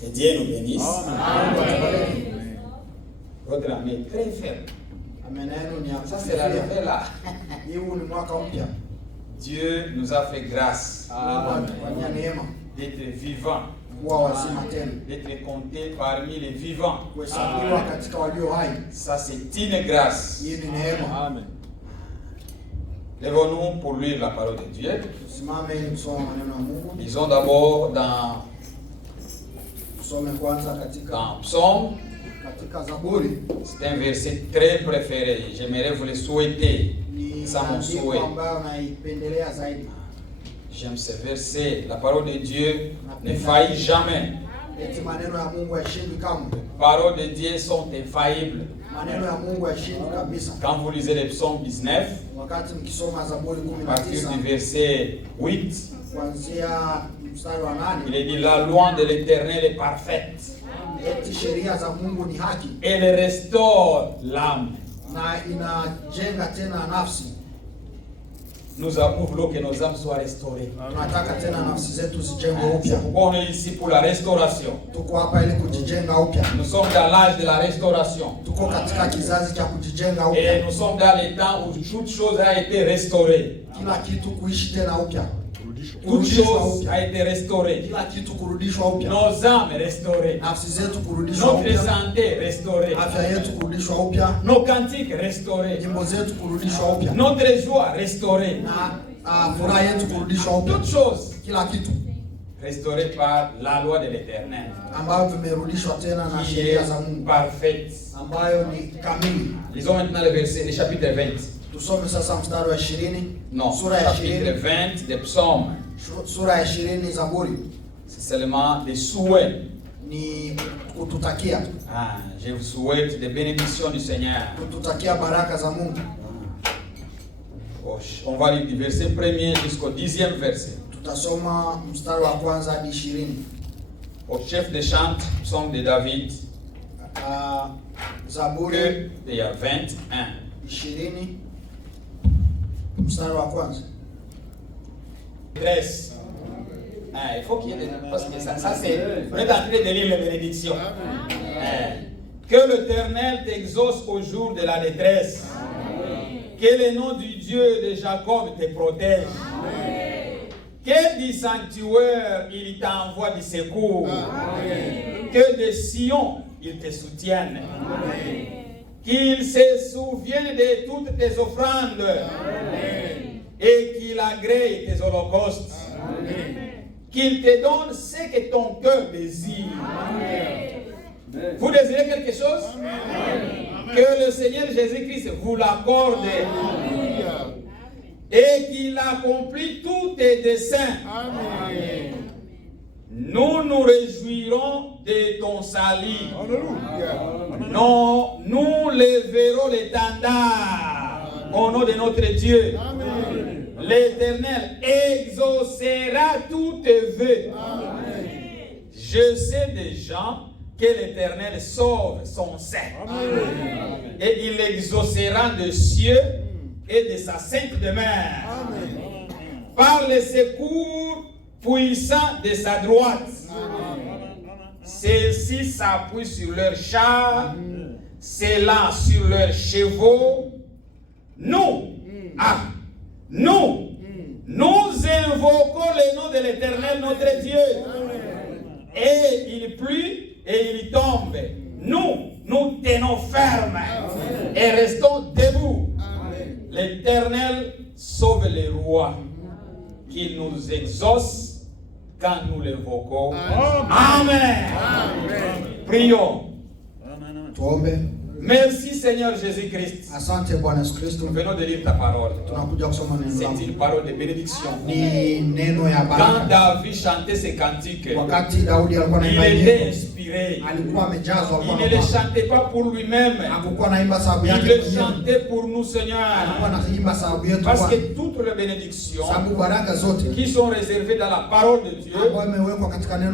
Que Dieu nous bénisse. Amen. Votre année est très faible. Ça c'est la nouvelle là. Dieu nous a fait grâce d'être vivants, d'être comptés parmi les vivants. Ça c'est une grâce. Amen. Lèvons-nous pour lire la parole de Dieu. Lisons d'abord dans Psaume. C'est un verset très préféré. J'aimerais vous le souhaiter. Ça mon souhait. J'aime ce verset. La parole de Dieu ne faillit jamais. Les paroles de Dieu sont infaillibles. Quand vous lisez le psaume 19, à partir du verset 8, il est dit la loi de l'Éternel est parfaite. Elle restaure l'âme. Nous voulons que nos âmes soient restaurées. On est ici pour la restauration. Nous sommes dans l'âge de la restauration. Et nous sommes dans les temps où toute chose a été restaurée. Toute chose a été restaurée. Nos âmes restaurées. Notre santé restaurée. Nos cantiques restaurés. Notre joie restaurée. Toutes choses restaurées par la loi de l'Éternel. Qui est parfaite. Lisons maintenant le verset, le chapitre 20. Non, chapitre 20 des psaumes. C'est seulement des souhaits. Je vous souhaite des bénédictions du Seigneur. On va lire du verset 1er jusqu'au 10e verset. Au chef de chant, psaume de David. Il y a 21. Détresse. Il faut qu'il y ait des... Parce que ça c'est... On est en train de lire les bénédictions. Que l'Éternel t'exauce au jour de la détresse. Que le nom du Dieu de Jacob te protège. Que du sanctuaire il t'envoie du secours. Que de Sion il te soutienne. Qu'il se souvienne de toutes tes offrandes. Et qu'il agrée tes holocaustes. Qu'il te donne ce que ton cœur désire. Vous désirez quelque chose? Que le Seigneur Jésus-Christ vous l'accorde. Et qu'il accomplit tous tes desseins. Nous nous réjouirons de ton salut. Non, nous lèverons l'étendard au nom de notre Dieu. L'Éternel exaucera tous tes vœux. Je sais déjà que l'Éternel sauve son sein. Et il exaucera des cieux et de sa sainte demeure. Par le secours puissant de sa droite. Ceux-ci s'appuient sur leurs chars, ceux-là sur leurs chevaux. Nous invoquons le nom de l'Éternel notre Dieu. Et il pluie et il tombe. Nous tenons ferme et restons debout. L'Éternel sauve les rois. Qu'il nous exauce quand nous l'invoquons. Amen. Prions. Merci Seigneur Jésus-Christ. Nous venons de lire ta parole. C'est une parole de bénédiction. Quand David chantait ses cantiques, il était inspiré. Il ne les chantait pas pour lui-même. Il les chantait pour nous, Seigneur. Parce que toutes les bénédictions qui sont réservées dans la parole de Dieu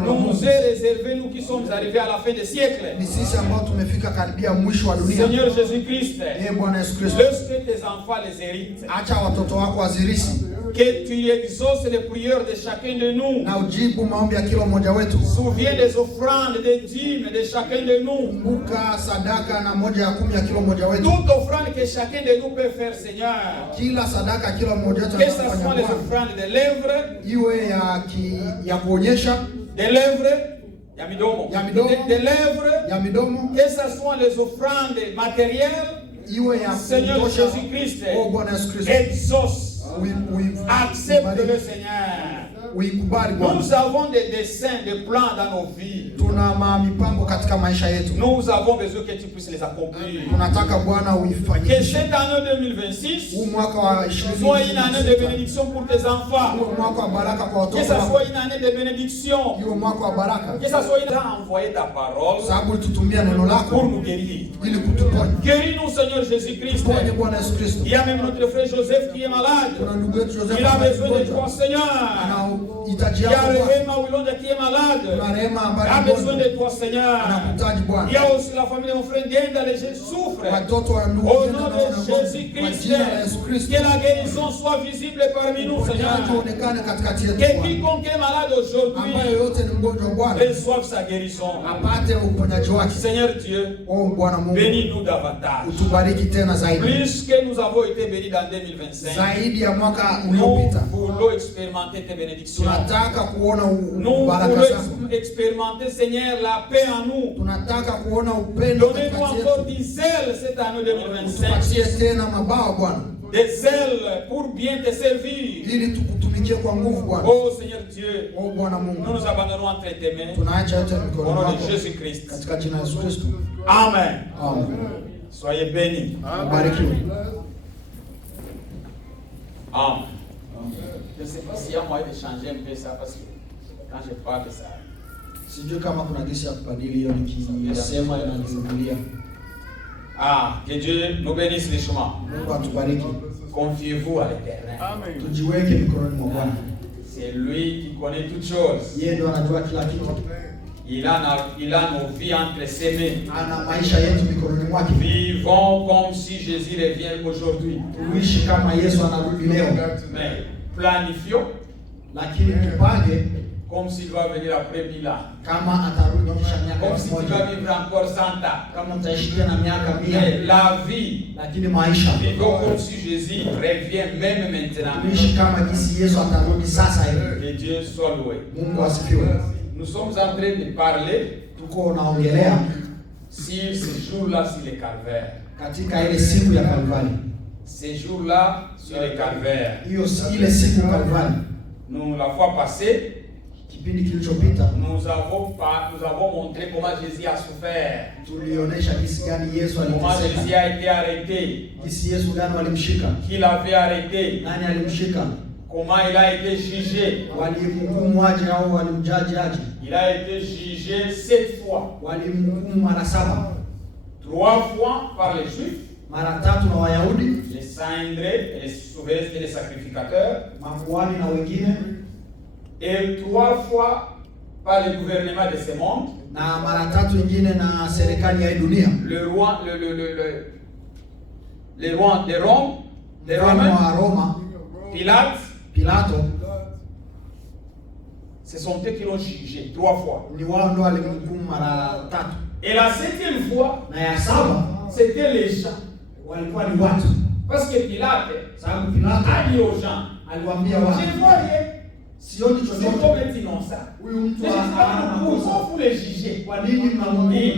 nous est réservé, nous qui sommes arrivés à la fin des siècles. Seigneur Jésus-Christ, lorsque tes enfants les héritent, Que tu exauces les prières de chacun de nous. na ujibu maombi ya kila mmoja wetu. Souviens des offrandes, des dîmes de chacun de nous. Kumbuka sadaka na 1/10 ya kila mmoja wetu. Toute offrande que chacun de nous peut faire, Seigneur. Kila sadaka kila mmoja wetu Que ce soit anafanya les Bwana, offrandes des lèvres, iwe ya kuonyesha, des lèvres, ya midomo, Ya midomo. des lèvres, ya midomo, que ce soit les offrandes matérielles, iwe ya Seigneur kutosha. Jésus-Christ, Oh Bwana Yesu Kristo, exauce, accepte-le, uikubali Seigneur. Bwana. Nous avons des desseins, des plans dans nos vies. Tuna mipango katika maisha yetu, Nous avons besoin que tu puisses les accomplir. tunataka Bwana Que uifanyike. cette année 2026 Huu mwaka wa soit une année de 2026 bénédiction pour tes enfants. uwe mwaka wa baraka kwa Que watoto ça wako, soit une année de bénédiction. iwe mwaka wa baraka, Que ça soit une année d'envoyer ta parole sababu tutumia neno pour lako nous guérir. ili kutuponya. Guéris-nous, Seigneur Jésus-Christ. Tuponye Bwana Yesu Kristo. Il y a même notre frère Joseph qui est malade. Kuna ndugu yetu Joseph Il a ambaye besoin de toi, mgonjwa, Seigneur. anahitaji Il y a yako Bwana. Rehema Wilonda qui est malade. Kuna Rehema Il ambaye a besoin mgonjwa, de toi, Seigneur. anakuhitaji Il y Bwana. a aussi la famille de mon frère Dienda, les gens souffrent. Watoto wa ndugu Au yetu nom na de wanagonjwa, kwa Jésus-Christ, jina la Yesu Kristo, que la guérison soit visible parmi nous, Seigneur. uponyaji uonekane katikati yetu Que Bwana. quiconque est malade Ambaye aujourd'hui yote ni mgonjwa Bwana reçoive sa guérison. apate uponyaji wake. Seigneur Dieu, Oh Bwana Mungu, bénis-nous davantage. utubariki tena zaidi, Plus que nous avons été bénis dans 2025, zaidi ya mwaka nous uliopita. voulons expérimenter tes bénédictions. Tunataka kuona Nous baraka voulons zako, expérimenter, Seigneur, la paix en nous. tunataka kuona upendo Donnez-nous katikati encore yetu. du zèle cette année 2025. Tupatie tena mabawa Bwana, Des zèles pour bien te servir. ili tukutumikie kwa nguvu Bwana. Oh Seigneur Dieu, Oh Bwana nous Mungu, nous abandonnons entre tes mains. tunaacha yote Au mikononi nom mwako de Jésus-Christ. katika jina la Yesu Kristo. Amen. Amen. Soyez bénis. Barikiwe. Amen. Je ne sais pas s'il y a moyen de changer un peu ça parce que quand je parle de ça, Sijui kama kuna gesi ya kubadili hiyo nikisema inanirudia. que Dieu nous bénisse richement. Mungu atubariki. Confiez-vous à l'Éternel. Tujiweke mikononi mwa Bwana. C'est lui qui connaît toutes choses. Yeye ndo anajua kila kitu. Il a nos vies entre ses mains. Ana maisha yetu mikononi mwake. Vivons comme si Jésus revient aujourd'hui. Tuishi kama Yesu anarudi leo. Mais planifions Lakini tupange comme s'il va venir après 1000 ans. kama atarudi kisha miaka Comme si tu vas 1000. vivre encore 100 ans. Kama utaishikia na miaka Mais 100. la vie, Lakini maisha vivons comme si Jésus revient même maintenant. tuishi kama jinsi Yesu atarudi sasa hivi. Que Dieu soit loué. Mungu asifiwe. Nous sommes en train de parler Tuko naongelea sur ce jour-là sur le calvaire. katika ile siku ya Kalvari. Ce jour-là sur le calvaire. Hiyo ile siku Kalvari. Nous, la fois passée, Kipindi kilichopita nous avons montré comment Jésus a souffert. tulionyesha jinsi gani Yesu Comment Jésus aliteseka. a été arrêté. Jinsi Yesu gani walimshika. Qui l'avait arrêté. Nani alimshika? Comment il a été jugé. Walimhukumu aje au walimjaji aje? Il a été jugé 7 fois. Walimhukumu mara 7. 3 fois par les Juifs, Mara 3 na Wayahudi, les cendrés, les sauveurs et les sacrificateurs. makuhani na wengine, Et 3 fois par le gouvernement de ce monde. na mara 3 nyingine na serikali ya hii dunia. Le roi de Rome, des Mfalme Romains, wa Roma, Pilate, Pilato, ce sont eux qui l'ont jugé 3 fois. ni wao ndio walimhukumu mara 3. Et la 7e fois, Na ya 7 c'était les gens. walikuwa ni watu. Parce que Pilate Sababu Pilato a dit aux gens, aliwaambia je watu, ne vois rien. sioni C'est chochote. comme être innocent. Huyu mtu Mais je dis, hana makosa. pourquoi vous les jugez? Kwa nini mnamhukumu? Et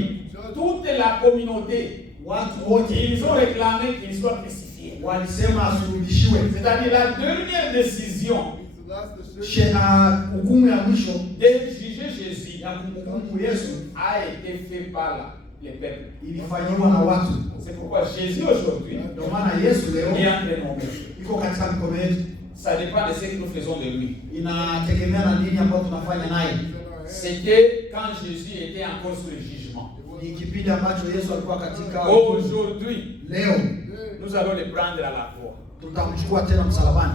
toute la communauté, Watu wote ils ont réclamé qu'il soit crucifié. walisema asulubishiwe. C'est-à-dire la dernière décision Hukumu ya mwisho de juger Jésus ya kumhukumu Yesu a été faite par le peuple. ilifanyiwa na watu. C'est pourquoi Jésus aujourd'hui Ndio maana Yesu leo est entre nous. iko katika mikono yetu. Ça dépend de ce que nous faisons de lui. Inategemea na nini ambayo tunafanya naye. C'était quand Jésus était encore sous le jugement. Ni kipindi ambacho Yesu alikuwa katika. Aujourd'hui, Leo nous allons le prendre à la croix. tutamchukua tena msalabani.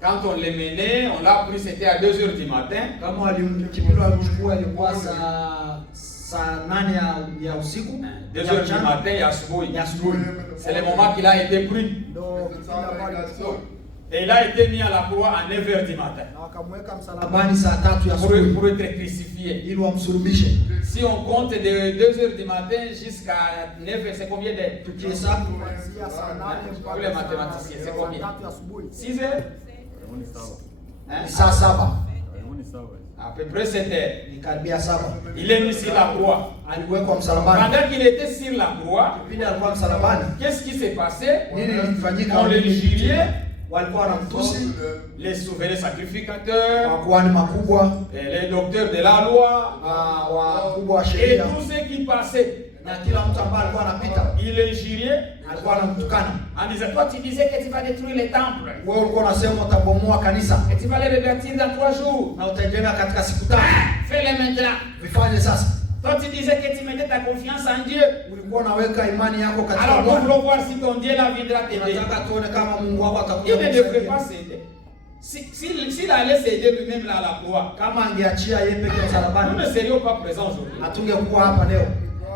Quand on les menait, on l'a pris, c'était à 2h du matin. Kama kipindi alimchukua ilikuwa saa 8 ya usiku. 2h du matin, il y a asubuhi. Ya asubuhi. C'est le moment qu'il a été pris. Ndio kipindi ambacho Et il a été mis à la croix à 9h du matin. Na wakamweka msalabani saa 3 ya asubuhi Pour être crucifié. ili wamsulubishe. Si on compte de 2h du matin jusqu'à 9h, c'est combien d'heures? Tukihesabu kuanzia saa 8 Pour les mathématiciens, c'est combien? 6 heures? Ni saa 7. À peu près 7 heures. Ni karibia 7. Il est mis sur la croix. Aliwekwa msalabani. Pendant qu'il était sur la croix, Kipindi alikuwa msalabani, qu'est-ce qui s'est passé? nini ilifanyika? On l'injuriait, Walikuwa wanamtusi les souverains sacrificateurs, makuhani makubwa, les docteurs de la loi, wakubwa wa et sheria, tout ce qui passait. na kila mtu ambaye alikuwa anapita Il injuriait alikuwa anamtukana. en disant, toi tu disais que tu vas détruire les temples, Wewe ulikuwa unasema utabomoa kanisa et tu vas les rebâtir dans 3 jours. na utajenga katika siku 3. Fais-les maintenant. Vifanye sasa. Toi tu disais que tu mettais ta confiance en Dieu. Ulikuwa unaweka imani yako katika Alors nous Bwana. voulons voir si ton Dieu là viendra t'aider. Tunataka tuone kama Mungu wako Il atakuja ne devrait kukusaidia. pas s'aider. S'il allait s'aider lui-même là à la croix, Kama angeachia yeye peke nous msalabani, ne serions pas présents aujourd'hui. hatungekuwa hapa leo.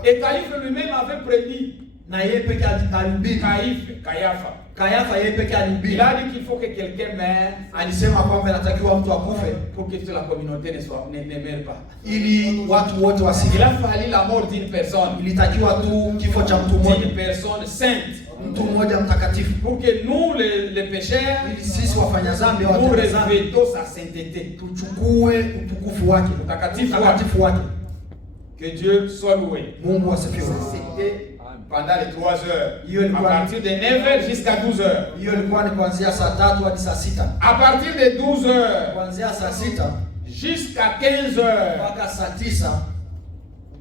Et Caïphe lui-même avait prédit, Na yeye peke alihubiri. Caïphe, Kayafa yeye peke il alihubiri. a dit qu'il faut que quelqu'un meure Alisema kwamba inatakiwa mtu akufe pour que toute la communauté ne meure pas. ili watu wote Il wasife. a fallu la mort d'une personne, Ilitakiwa tu kifo cha mtu mmoja, d'une personne sainte, mtu mmoja mtakatifu, pour que nous les pécheurs, ili sisi wafanya dhambi au nous watenda dhambi revêtons sa sainteté. tuchukue utukufu wake, utakatifu wake. Que Dieu soit loué. Mungu asifiwe. C'était pendant les 3 heures, Hiyo à ilikuwa partir de 9h jusqu'à 12h. hiyo ilikuwa ni kuanzia saa 3 hadi saa 6. À partir de 12h Kuanzia saa 6 jusqu'à 15h, mpaka saa 9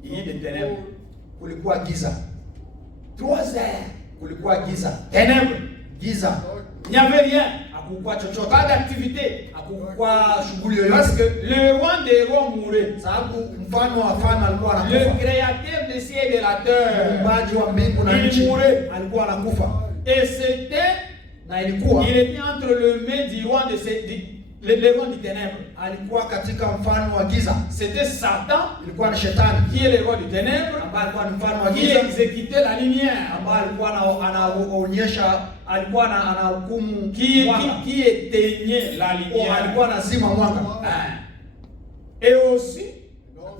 il y a des ténèbres. kulikuwa giza. 3 heures, Kulikuwa giza. ténèbres. Giza. Il n'y avait rien, Hakukuwa chochote. pas d'activité. Hakukuwa shughuli Parce yoyote. que le roi des rois mourait. Sababu mfano wa fano alikuwa Le anakufa. créateur des cieux et de la terre. Muumbaji wa mbingu na Il nchi mourait. alikuwa anakufa. Et c'était, Na ilikuwa il était entre le mains du roi de le roi des ténèbres. alikuwa katika mfano wa giza. C'était Satan Ilikuwa ni shetani qui est le roi des ténèbres, ambaye alikuwa ni mfano wa qui giza, exécutait la lumière, ambaye alikuwa anaonyesha, alikuwa anahukumu qui mwanga, éteignait la lumière. alikuwa anazima mwanga. Hein. Et aussi,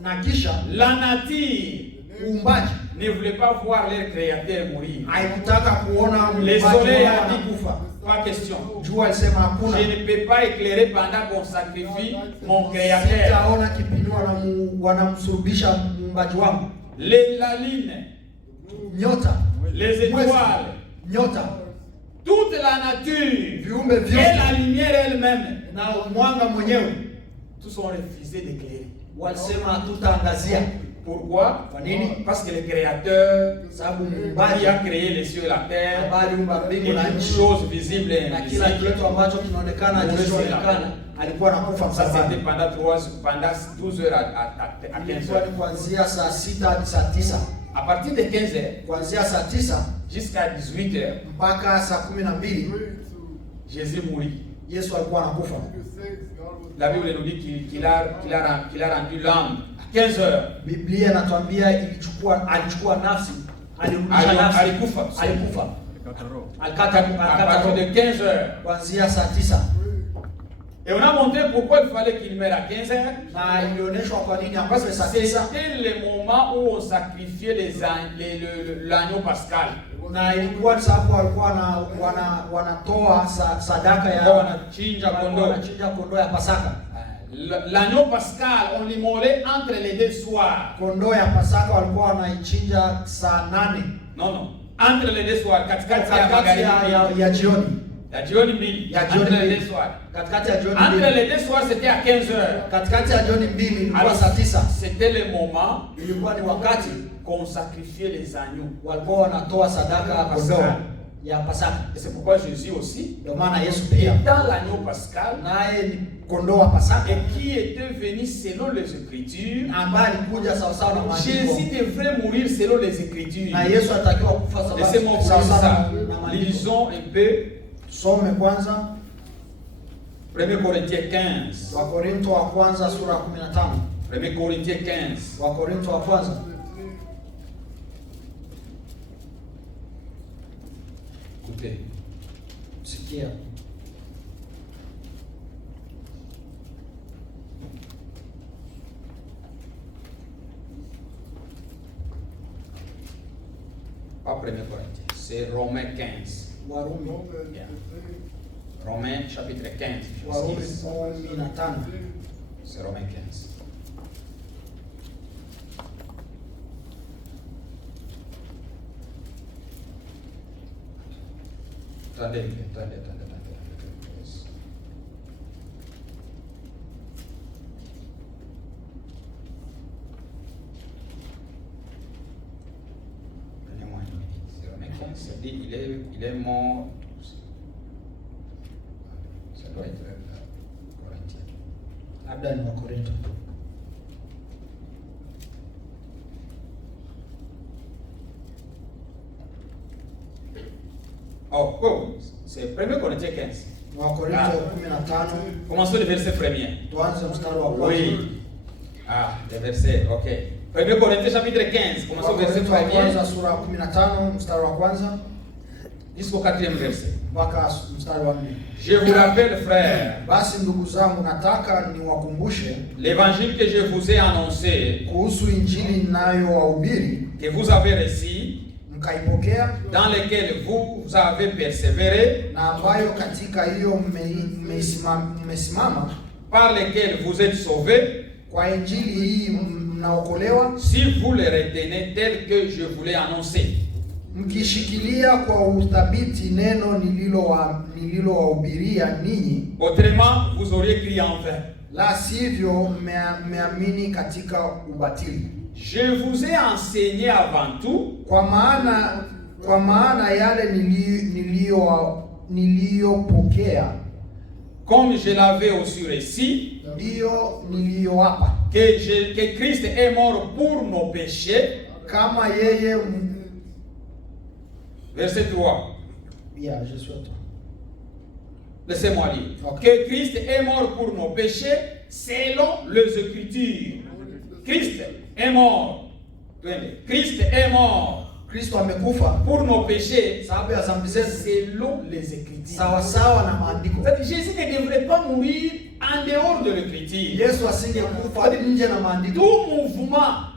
Na kisha la nature uumbaji ne voulait pas voir leur créateur mourir. haikutaka kuona Les muumbaji soleils wao a dit, anakufa. pas question. Jua alisema hakuna, Je ne peux pas éclairer pendant qu'on sacrifie mon créateur. sitaona kipindi wanamsurubisha muumbaji wangu. La lune, Nyota, les étoiles, nyota, toute la nature viumbe et vyote la lumière elle-même, na mwanga mwenyewe tous ont refusé d'éclairer. walisema hatutaangazia. Pourquoi? Kwa nini? Parce que le créateur Sababu qui muumbaji a créé les cieux et la terre ambaye aliumba et mbingu na toutes nchi choses visibles et na kila invisibles, kitu ambacho kinaonekana kisichoonekana, alikuwa anakufa ça c'était msalabani. pendant 12 heures à 15 Ilikuwa heures. ni kuanzia saa 6 hadi saa 9, À partir de 15 heures kuanzia saa 9 jusqu'à 18 heures, mpaka saa 12 Jésus mourit. Yesu alikuwa anakufa. La Bible nous dit qu'il a rendu l'âme à 15 heures. Biblia inatuambia alichukua nafsi, alirudisha nafsi, alikufa. À partir de 15 heures. Kuanzia saa 9. Et on a montré pourquoi il fallait qu'il meure à 15 heures. Na ilionyeshwa kwa nini Parce akufe que saa 9. c'était le moment où on sacrifiait l'agneau pascal. Na ilikuwa sababu walikuwa wanatoa sadaka ya Wanachinja kondoo. wanachinja kondoo ya Pasaka. L'agneau pascal, on l'immolait entre les 2 soirs. Kondoo ya Pasaka walikuwa wanaichinja saa 8 Non. Entre les 2 soirs. Katikati ya katikati magharibi. ya jioni. Ya jioni mbili. Ya jioni Entre les mbili. 2 soirs. Katikati ya jioni Entre mbili. les 2 soirs, c'était à 15 heures. Katikati ya jioni mbili ilikuwa Alors, saa 9. c'était le moment Ilikuwa ni wakati qu'on sacrifiait les agneaux. walikuwa wanatoa sadaka ya kondoo ya Pasaka. Et c'est pourquoi Jésus aussi, Ndio maana Yesu pia dans l'agneau pascal, naye ni kondoo wa Pasaka et qui était venu selon les Écritures, ambaye alikuja sawa sawa na maandiko. Jésus devrait mourir selon les Écritures. Na Yesu atakiwa kufa Laissez-moi vous sawa lire sawa ça. na maandiko. Lisons un peu Some kwanza 1 Corinthiens 15. Wakorintho wa kwanza sura ya 15. 1 Corinthiens 15. Wakorintho wa kwanza Écoutez. sikia. Pas 1 Corinthiens, c'est Romains 15. Warumi. Yeah. Romains chapitre 15. Warumi 15. C'est Romains 15. Attendez. Donnez-moi une minute. C'est Romains 15. Ça dit, il est mort. Ça doit être Corinthien. Labda ni Wakorintho. Oh, c'est 1 Corinthiens 15. Wakorintho 15. Commençons le verset premier. Tuanze mstari wa kwanza. Oui. Le verset, ok. 1 Corinthiens chapitre 15. Commençons le verset Wakorintho wa premier kwanza sura ya 15 mstari wa kwanza jusqu'au 4e verset. mpaka mstari wa 4. Je vous rappelle, frères, Basi ndugu zangu, nataka niwakumbushe l'évangile que je vous ai annoncé, kuhusu injili ninayowahubiri, que vous avez reçu, mkaipokea, dans lequel vous avez persévéré, na ambayo katika hiyo mmesimama, par lequel vous êtes sauvés, kwa injili hii mnaokolewa, si vous le retenez tel que je vous l'ai annoncé. mkishikilia kwa uthabiti neno nililowahubiria ninyi, Autrement, vous auriez crié en vain. la sivyo mmeamini katika ubatili. Je vous ai enseigné avant tout, Kwa maana yale niliyopokea, comme je l'avais aussi reçu, ndiyo niliyowapa, que Christ est mort pour nos péchés. kama yeye Verset 3. ya Yesu wetu. Laissez-moi lire. Ok. Que Christ est mort pour nos péchés selon les Écritures. Christ est mort. Christ est mort Kristo amekufa pour nos péchés sababu ya dhambi zetu, selon les Écritures. sawa sawa na maandiko. Jésus ne devrait pas mourir en dehors de l'Écriture. Yesu asingekufa nje na maandiko. Tout mouvement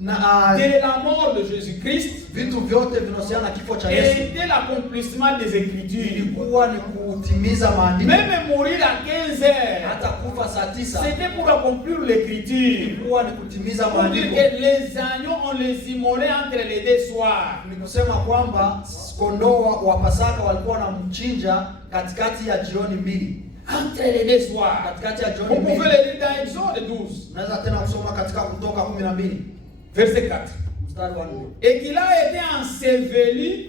Na de la mort de Jésus-Christ vitu vyote vinahusiana na kifo cha Yesu était l'accomplissement des Écritures. ilikuwa ni kutimiza maandiko. Même mourir à 15 heures, Hata kufa saa 9 c'était pour accomplir l'Écriture. ilikuwa ni kutimiza Pour dire maandiko. que les agneaux, on les immolait entre les deux soirs. Ni kusema kwamba kondoo wa Pasaka walikuwa wanamchinja katikati ya jioni mbili. Entre les deux soirs. Katikati ya jioni Vous pouvez mbili. le lire dans Exode 12, Unaweza tena kusoma katika Kutoka 12 verset 4. mstari wa 4. Et qu'il a été enseveli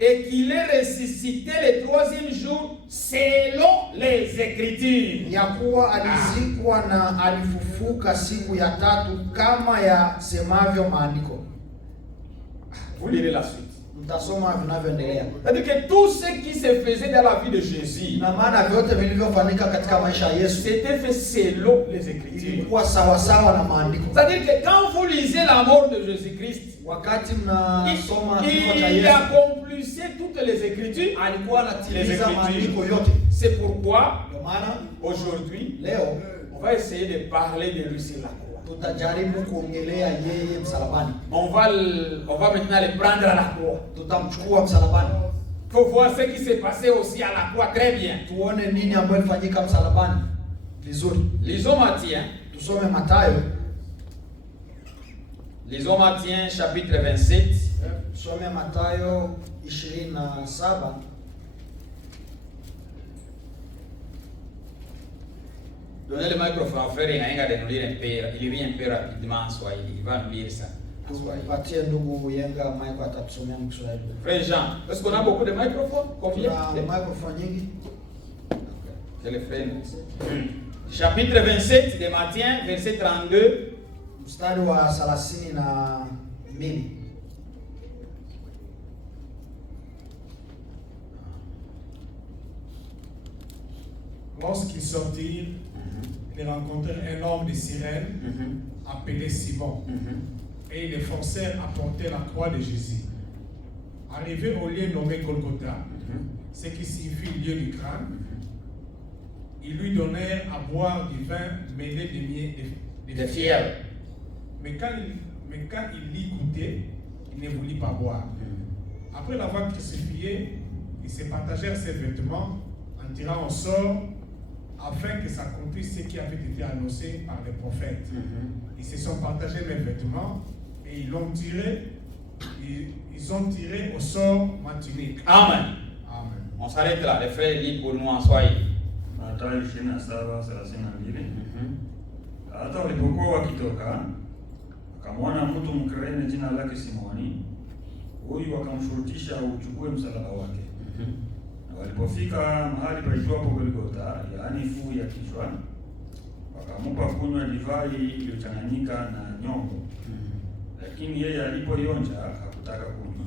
et qu'il est ressuscité le 3e jour selon les Écritures. Ya kuwa alizikwa na alifufuka siku ya tatu kama yasemavyo maandiko. Vous lirez la suite. Mtasoma vinavyoendelea. C'est-à-dire que tout ce qui se faisait dans la vie de Jésus, Na maana vyote vilivyofanyika katika maisha ya Yesu c'était fait selon les Écritures. ilikuwa sawa sawa na maandiko. C'est-à-dire que quand vous lisez la mort de Jésus-Christ, Wakati mnasoma kifo cha il Yesu, accomplissait toutes les Écritures. alikuwa anatimiza maandiko yote. C'est pourquoi Ndio maana aujourd'hui, leo on va essayer de parler de lui sur la croix. tutajaribu kuongelea yeye msalabani. On va maintenant le prendre à la croix. Tutamchukua msalabani. Il faut voir ce qui s'est passé aussi à la croix très bien. Tuone nini ambayo ilifanyika msalabani. Vizuri. Lisons Matthieu. Tusome Mathayo. Lisons Matthieu chapitre 27. Tusome Mathayo 27. Donnez le microphone au frère Inaenga de nous lire un peu. Il lit un peu rapidement en Swahili. Il va nous lire ça en Swahili. Tupatie ndugu Yenga Mike atatusomea Kiswahili. Frère Jean, est-ce qu'on a beaucoup de microphones? Combien? Tuna microphone nyingi. C'est le frère. Chapitre 27 de Matthieu, verset 32. Mstari wa 32. Lorsqu'ils sortirent, ils rencontrèrent un homme de Cyrène appelé Simon, et ils les forcèrent à porter la croix de Jésus. Arrivés au lieu nommé Golgotha, ce qui signifie lieu du crâne, ils lui donnèrent à boire du vin mêlé de miel De fiel. Mais quand il l'y goûtait, il ne voulut pas boire. Après l'avoir crucifié, ils se partagèrent ses vêtements en tirant au sort afin que s'accomplisse ce qui avait été annoncé par les prophètes. Ils se sont partagés mes vêtements et ils l'ont tiré. Ils ont tiré au sort ma tunique. Amen. Amen. On s'arrête là. Les frères lisent pour nous en Swahili. Mathayo 27:32. Hata walipokuwa wakitoka, akamwona mtu Mkirene jina lake Simoni. Huyu akamshurutisha uchukue msalaba wake. Na walipofika mahali paitwapo Golgotha, yaani fuu ya kichwa, wakamupa kunywa divai iliyochanganyika na nyongo. Lakini yeye alipoionja hakutaka kunywa.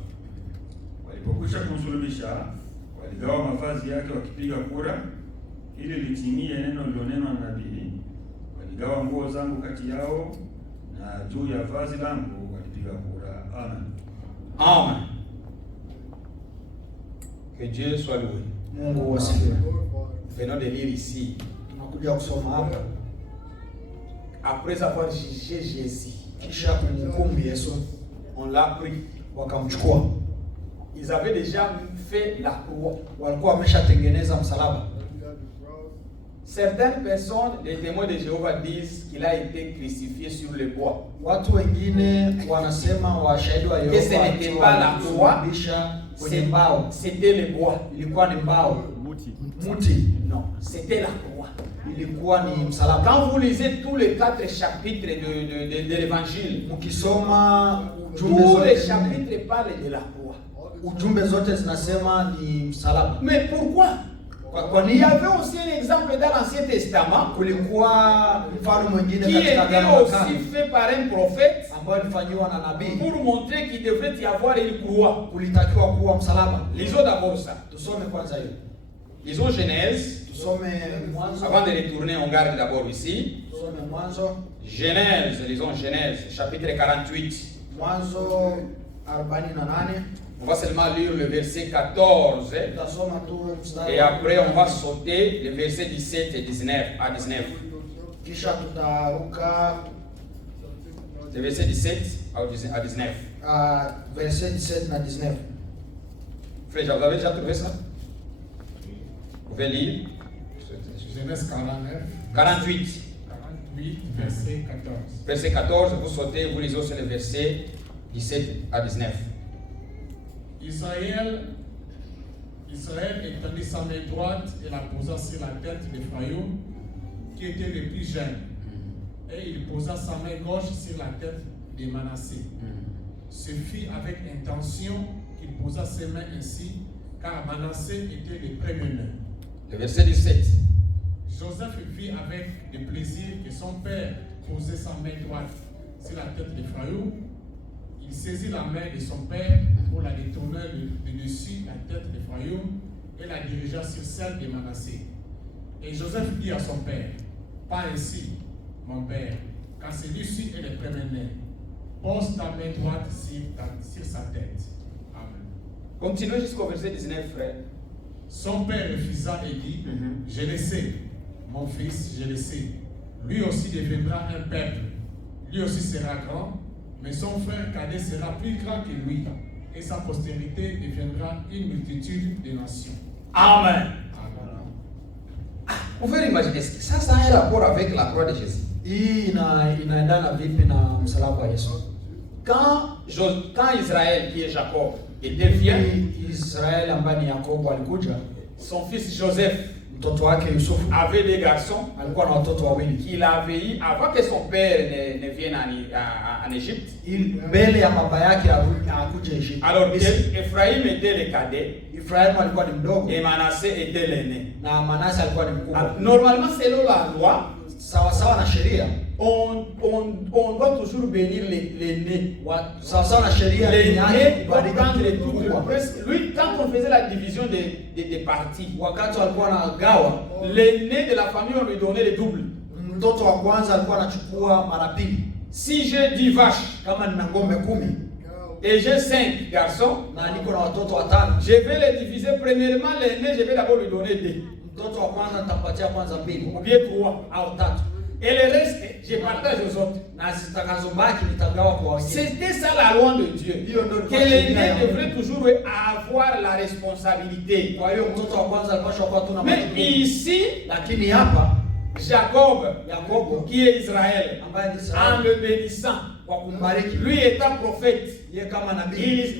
Walipokwisha kumsulubisha, waligawa mavazi yake wakipiga kura, ili litimie neno lililonenwa na nabii, waligawa nguo zangu kati yao, na juu ya vazi langu walipiga kura. Amen. Amen. Que Dieu soit loué. Mungu wasifiwe. Venons de lire ici. Tunakuja kusoma hapa Après avoir jugé Jésus, kisha kumhukumu Yesu, on l'a pris. wakamchukua. Ils avaient déjà fait la croix. Walikuwa wameshatengeneza msalaba. Certaines personnes, les témoins de Jéhovah, disent qu'il a été crucifié sur le bois. Watu wengine wanasema, washahidi wa Que ce Yehova, n'était pas la croix, kwenye mbao. c'était le bois. Ilikuwa ni mbao. Muti. Non, c'était la croix. Ilikuwa ni msalaba. Quand vous lisez tous les 4 chapitres de l'évangile, Mukisoma ujumbe tous les zote, chapitres parlent de la croix. ujumbe zote zinasema ni msalaba. Mais pourquoi? Kwa Il nini? y avait aussi un exemple dans l'Ancien Testament Kulikuwa mfano mwingine qui katika était Agano la aussi Kale fait par un prophète ambao ilifanywa na nabii. pour montrer qu'il devrait y avoir une croix. Kulitakiwa kuwa msalaba. Lisons d'abord ça. Tusome kwanza hiyo. Lisons Genèse. Tusome Mwanzo. Avant de retourner, on garde d'abord ici. Tusome Mwanzo. Genèse, lisons Genèse, chapitre 48. Mwanzo 48. On va seulement lire le verset 14. Tutasoma tu mstari. Et après, on va sauter les versets 17 et 19 à 19. Kisha tutaruka Les versets 17 à 19. verset 17 na 19. Frère, vous avez déjà trouvé ça? Vous pouvez lire. Genèse 49, 48. 48, verset 14. Verset 14, vous sautez, vous lisez aussi les versets 17 à 19. Israël étendit sa main droite et la posa sur la tête d'Ephraïm, qui était le plus jeune. Et il posa sa main gauche sur la tête de Manassé. Ce fut avec intention qu'il posa ses mains ainsi, car Manassé était le premier-né. Le verset 17. Joseph vit avec de plaisir que son père posait sa main droite sur la tête d'Ephraïm. Il saisit la main de son père pour la détourner de dessus la tête d'Ephraïm et la dirigea sur celle de Manassé. Et Joseph dit à son père, pas ainsi, mon père, car celui-ci est le premier-né. Pose ta main droite sur sa tête. Amen. Continuez jusqu'au verset 19, frère. Son père refusa et dit, je le sais, mon fils, je le sais. Lui aussi deviendra un peuple. Lui aussi sera grand, mais son frère cadet sera plus grand que lui. Et sa postérité deviendra une multitude de nations. Amen. Amen. Vous pouvez imaginer ça a un rapport avec la croix de Jésus. Hii inaendana vipi na msalaba wa Yesu? Quand Israël, qui est Jacob, était vieux, Israeli ambaye ni Yakobo alikuja, son fils Joseph mtoto wake Yusufu avait des garçons alikuwa na watoto wawili. qu'il avait eu avant que son père ne vienne en Égypte. Mbele ya baba yake akuje Egypt. Alors Ephraim était le cadet Efraimu alikuwa ni mdogo et Manassé était l'aîné. na Manase alikuwa ni mkubwa. Normalement, selon la loi, Sawa sawa na sheria, on doit toujours bénir l'aîné. sawa sawa na sheria, L'aîné doit kubariki prendre mtu tout. mkubwa. Lui, quand on faisait la division des parties, Wakati walikuwa na gawa, l'aîné de la famille, on lui donnait le double. mtoto wa kwanza alikuwa anachukua mara pili. Si j'ai 10 vaches Kama nina ng'ombe 10 et j'ai 5 garçons, na niko na watoto watano, je vais les diviser. Premièrement, l'aîné, je vais d'abord lui donner 2. mtoto wa kwanza nitampatia kwanza 2 Ou bien 3. au 3. Et le reste, je partage aux autres. na zitakazobaki nitagawa kwa wengine. C'était ça la loi de Dieu. Que l'aîné devrait toujours avoir la responsabilité. Kwa hiyo mtoto wa kwanza alipaswa kuwa tuna Mais ici, lakini hapa Jacob, qui est Israël, ambaye ni en le bénissant, kwa kumbariki, lui étant prophète, yeye kama nabii,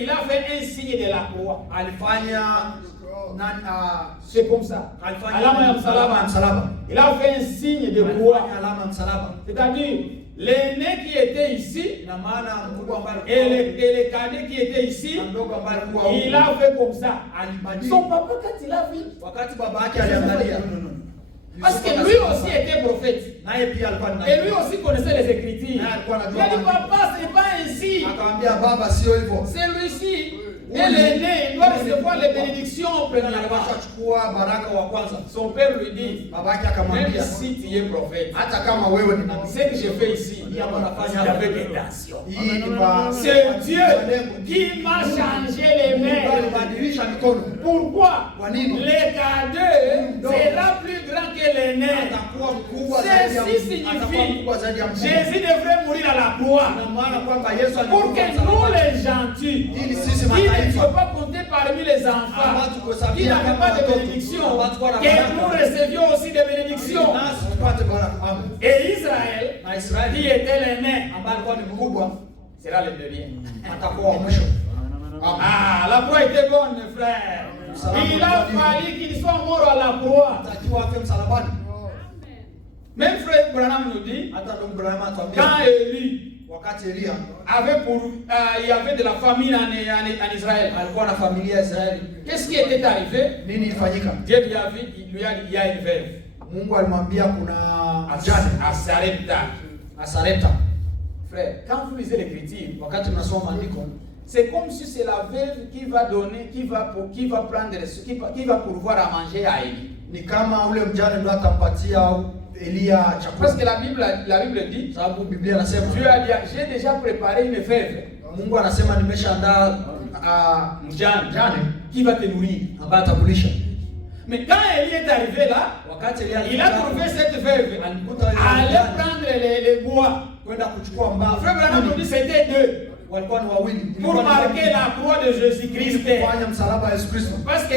il a fait un signe de la croix. alifanya C'est comme ça. Alama ya msalaba. Il a fait un signe de croix. alama msalaba. C'est-à-dire, l'aîné qui était ici, Ina maana mkubwa ambaye et le cadet qui était ici, mdogo ambaye alikuwa il a fait comme ça. alibadili. Son papa, quand il a vu, Wakati baba yake aliangalia, parce que lui aussi était prophète. naye pia alikuwa ni Et lui aussi connaissait les Écritures. Il alikuwa a dit, papa, c'est pas ainsi. akamwambia baba, sio hivyo. Celui-ci, et l'aîné, il doit recevoir les bénédictions premièrement. Anachukua baraka wa kwanza. Son père lui dit, Baba yake même akamwambia, si tu es prophète, hata kama wewe ni nabii, ce que je fais ici, c'est avec intention. hii ni ba C'est Dieu qui m'a changé les mains. alibadilisha mikono. Pourquoi? Kwa nini? Le cadet sera plus grand que l'aîné. Atakuwa mkubwa zaidi ya Ceci atakuwa signifie mkubwa zaidi ya mkubwa. Jésus devrait mourir à la croix. Ina maana kwamba Yesu Pour que alikufa nous msalabani. les gentils, Ili sisi qui ne mataifa sont pas comptés parmi les enfants, qui n'avaient pas de bénédiction, que nous recevions aussi des bénédictions. nasi tupate baraka. Amen. Et Israël, Na Israeli qui était l'aîné, ambaye alikuwa ni mkubwa sera le dernier. atakuwa wa mwisho. Ah, la croix était bonne, mes frères. Il a fallu qu'il soit mort à la croix. Atakiwa afe msalabani. Même frère Branham nous dit, Hata ndugu Ibrahim atuambia quand Élie wakati Elia avait il y avait de la famine en Israël, alikuwa na familia ya Israeli, qu'est-ce qui était arrivé? nini ilifanyika? Dieu lui a dit, il y a une veuve. Mungu alimwambia kuna Jane, à Sarepta. Asarepta. Frère, quand vous lisez l'Écriture, Wakati tunasoma maandiko, c'est comme si c'est la veuve qui va donner, qui va prendre, qui va pourvoir à manger à Élie. ni kama ule mjane ndo atampatia Elia chakula. Parce que la Bible dit, Sababu Biblia inasema Dieu a dit, j'ai déjà préparé une veuve, Mungu anasema nimeshaandaa Jane, qui va te nourrir. ambaye atakulisha. Mais quand Élie est arrivé là, Wakati Elia il a trouvé cette veuve, alikuta allait prendre les bois. kwenda kuchukua mbao. Frère Branham nous dit c'était deux, Walikuwa ni wawili. pour marquer la croix de Jésus-Christ. Kufanya msalaba wa Yesu Kristo. Parce que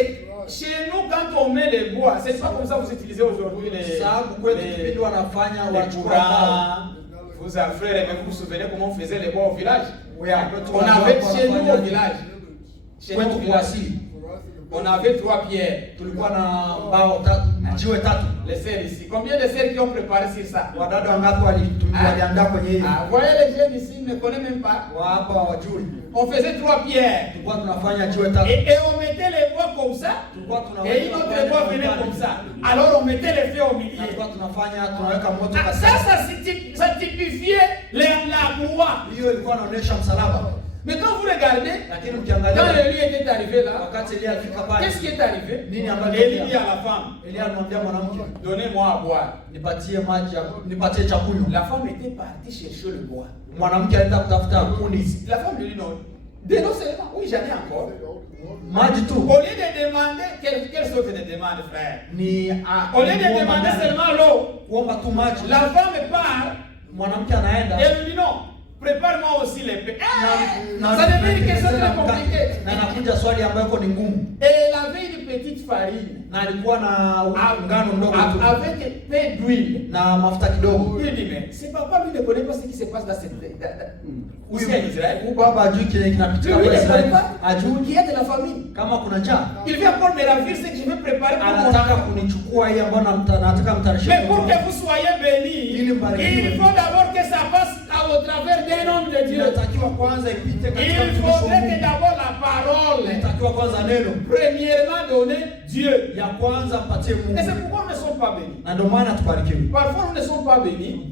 chez nous, quand on met les bois, c'est pas comme ça que vous utilisez aujourd'hui Sababu kwetu kipindi wanafanya les wachukua mbao. courants. Vous avez frère, mais vous vous souvenez comment on faisait les bois au village? Yeah, On avait chez nous au village. Chez nous au kwetu village, kuasili. on avait 3 pierres. Tulikuwa na mbao tatu, jiwe tatu. Les sœurs ici. Combien de sœurs qui ont préparé sur ça? Wadada wangapi waliandaa kwenye hiyo? Ah, voyez les jeunes ici, ils ne connaissent même pas. Wa hapa wajui. On faisait 3 pierres. Tulikuwa tunafanya jiwe tatu. Et on mettait les bois comme ça. Tulikuwa tunaweka Et une autre bois venait comme ça. Alors on mettait les feux au milieu. Tulikuwa tunafanya tunaweka moto Ah, katikati. ça typifiait la croix. Hiyo ilikuwa inaonyesha msalaba. Mais quand vous regardez, Lakini quand mkiangalia Élie était arrivé là, wakati Elia alifika pale, qu'est-ce qui est arrivé? Nini ambacho Élie Elia- dit à la femme, Elia alimwambia mwanamke, donnez-moi à boire. nipatie maji, nipatie chakula. La femme était partie chercher le bois. Mwanamke alienda kutafuta kuni, La femme lui dit non. Donne seulement. Oui, j'en ai encore. maji tu. Au lieu de demander, quelle sorte de demande, frère? Au lieu de kuomba demander ndani, seulement l'eau, kuomba tu maji. la femme part Mwanamke anaenda et lui dit non, prépare-moi aussi les pains. na- Ça devient une question na- très compliquée. na anakuja swali ambayo iko ni ngumu, Et elle avait une petite farine na alikuwa na ngano ndogo tu avec peu d'huile. na mafuta kidogo. Il dit mais c'est papa lui ne connaît pas ce qui se passe dans cette aussi en Israël. Huyu baba ajui kile Lui kinapitika ne kwa connaît Israeli, pas ajui qu'il y a de la famine. kama kuna njaa. Il vient encore me ravir ce que je vais préparer pour mon Anataka enfant. kunichukua hii ambayo nataka mtarishe. Mais pour que vous soyez bénis, Ili mbarikiwe. il faut d'abord que ça passe au travers d'un homme de Dieu. Inatakiwa kwanza ipite katika Il mtumishi wa faudrait que Mungu. d'abord la parole, Inatakiwa kwanza neno premièrement donner Dieu. ya kwanza mpatie Et c'est Mungu, pourquoi nous ne sommes pas bénis. na ndio maana tubarikiwe. Parfois nous ne sommes pas bénis.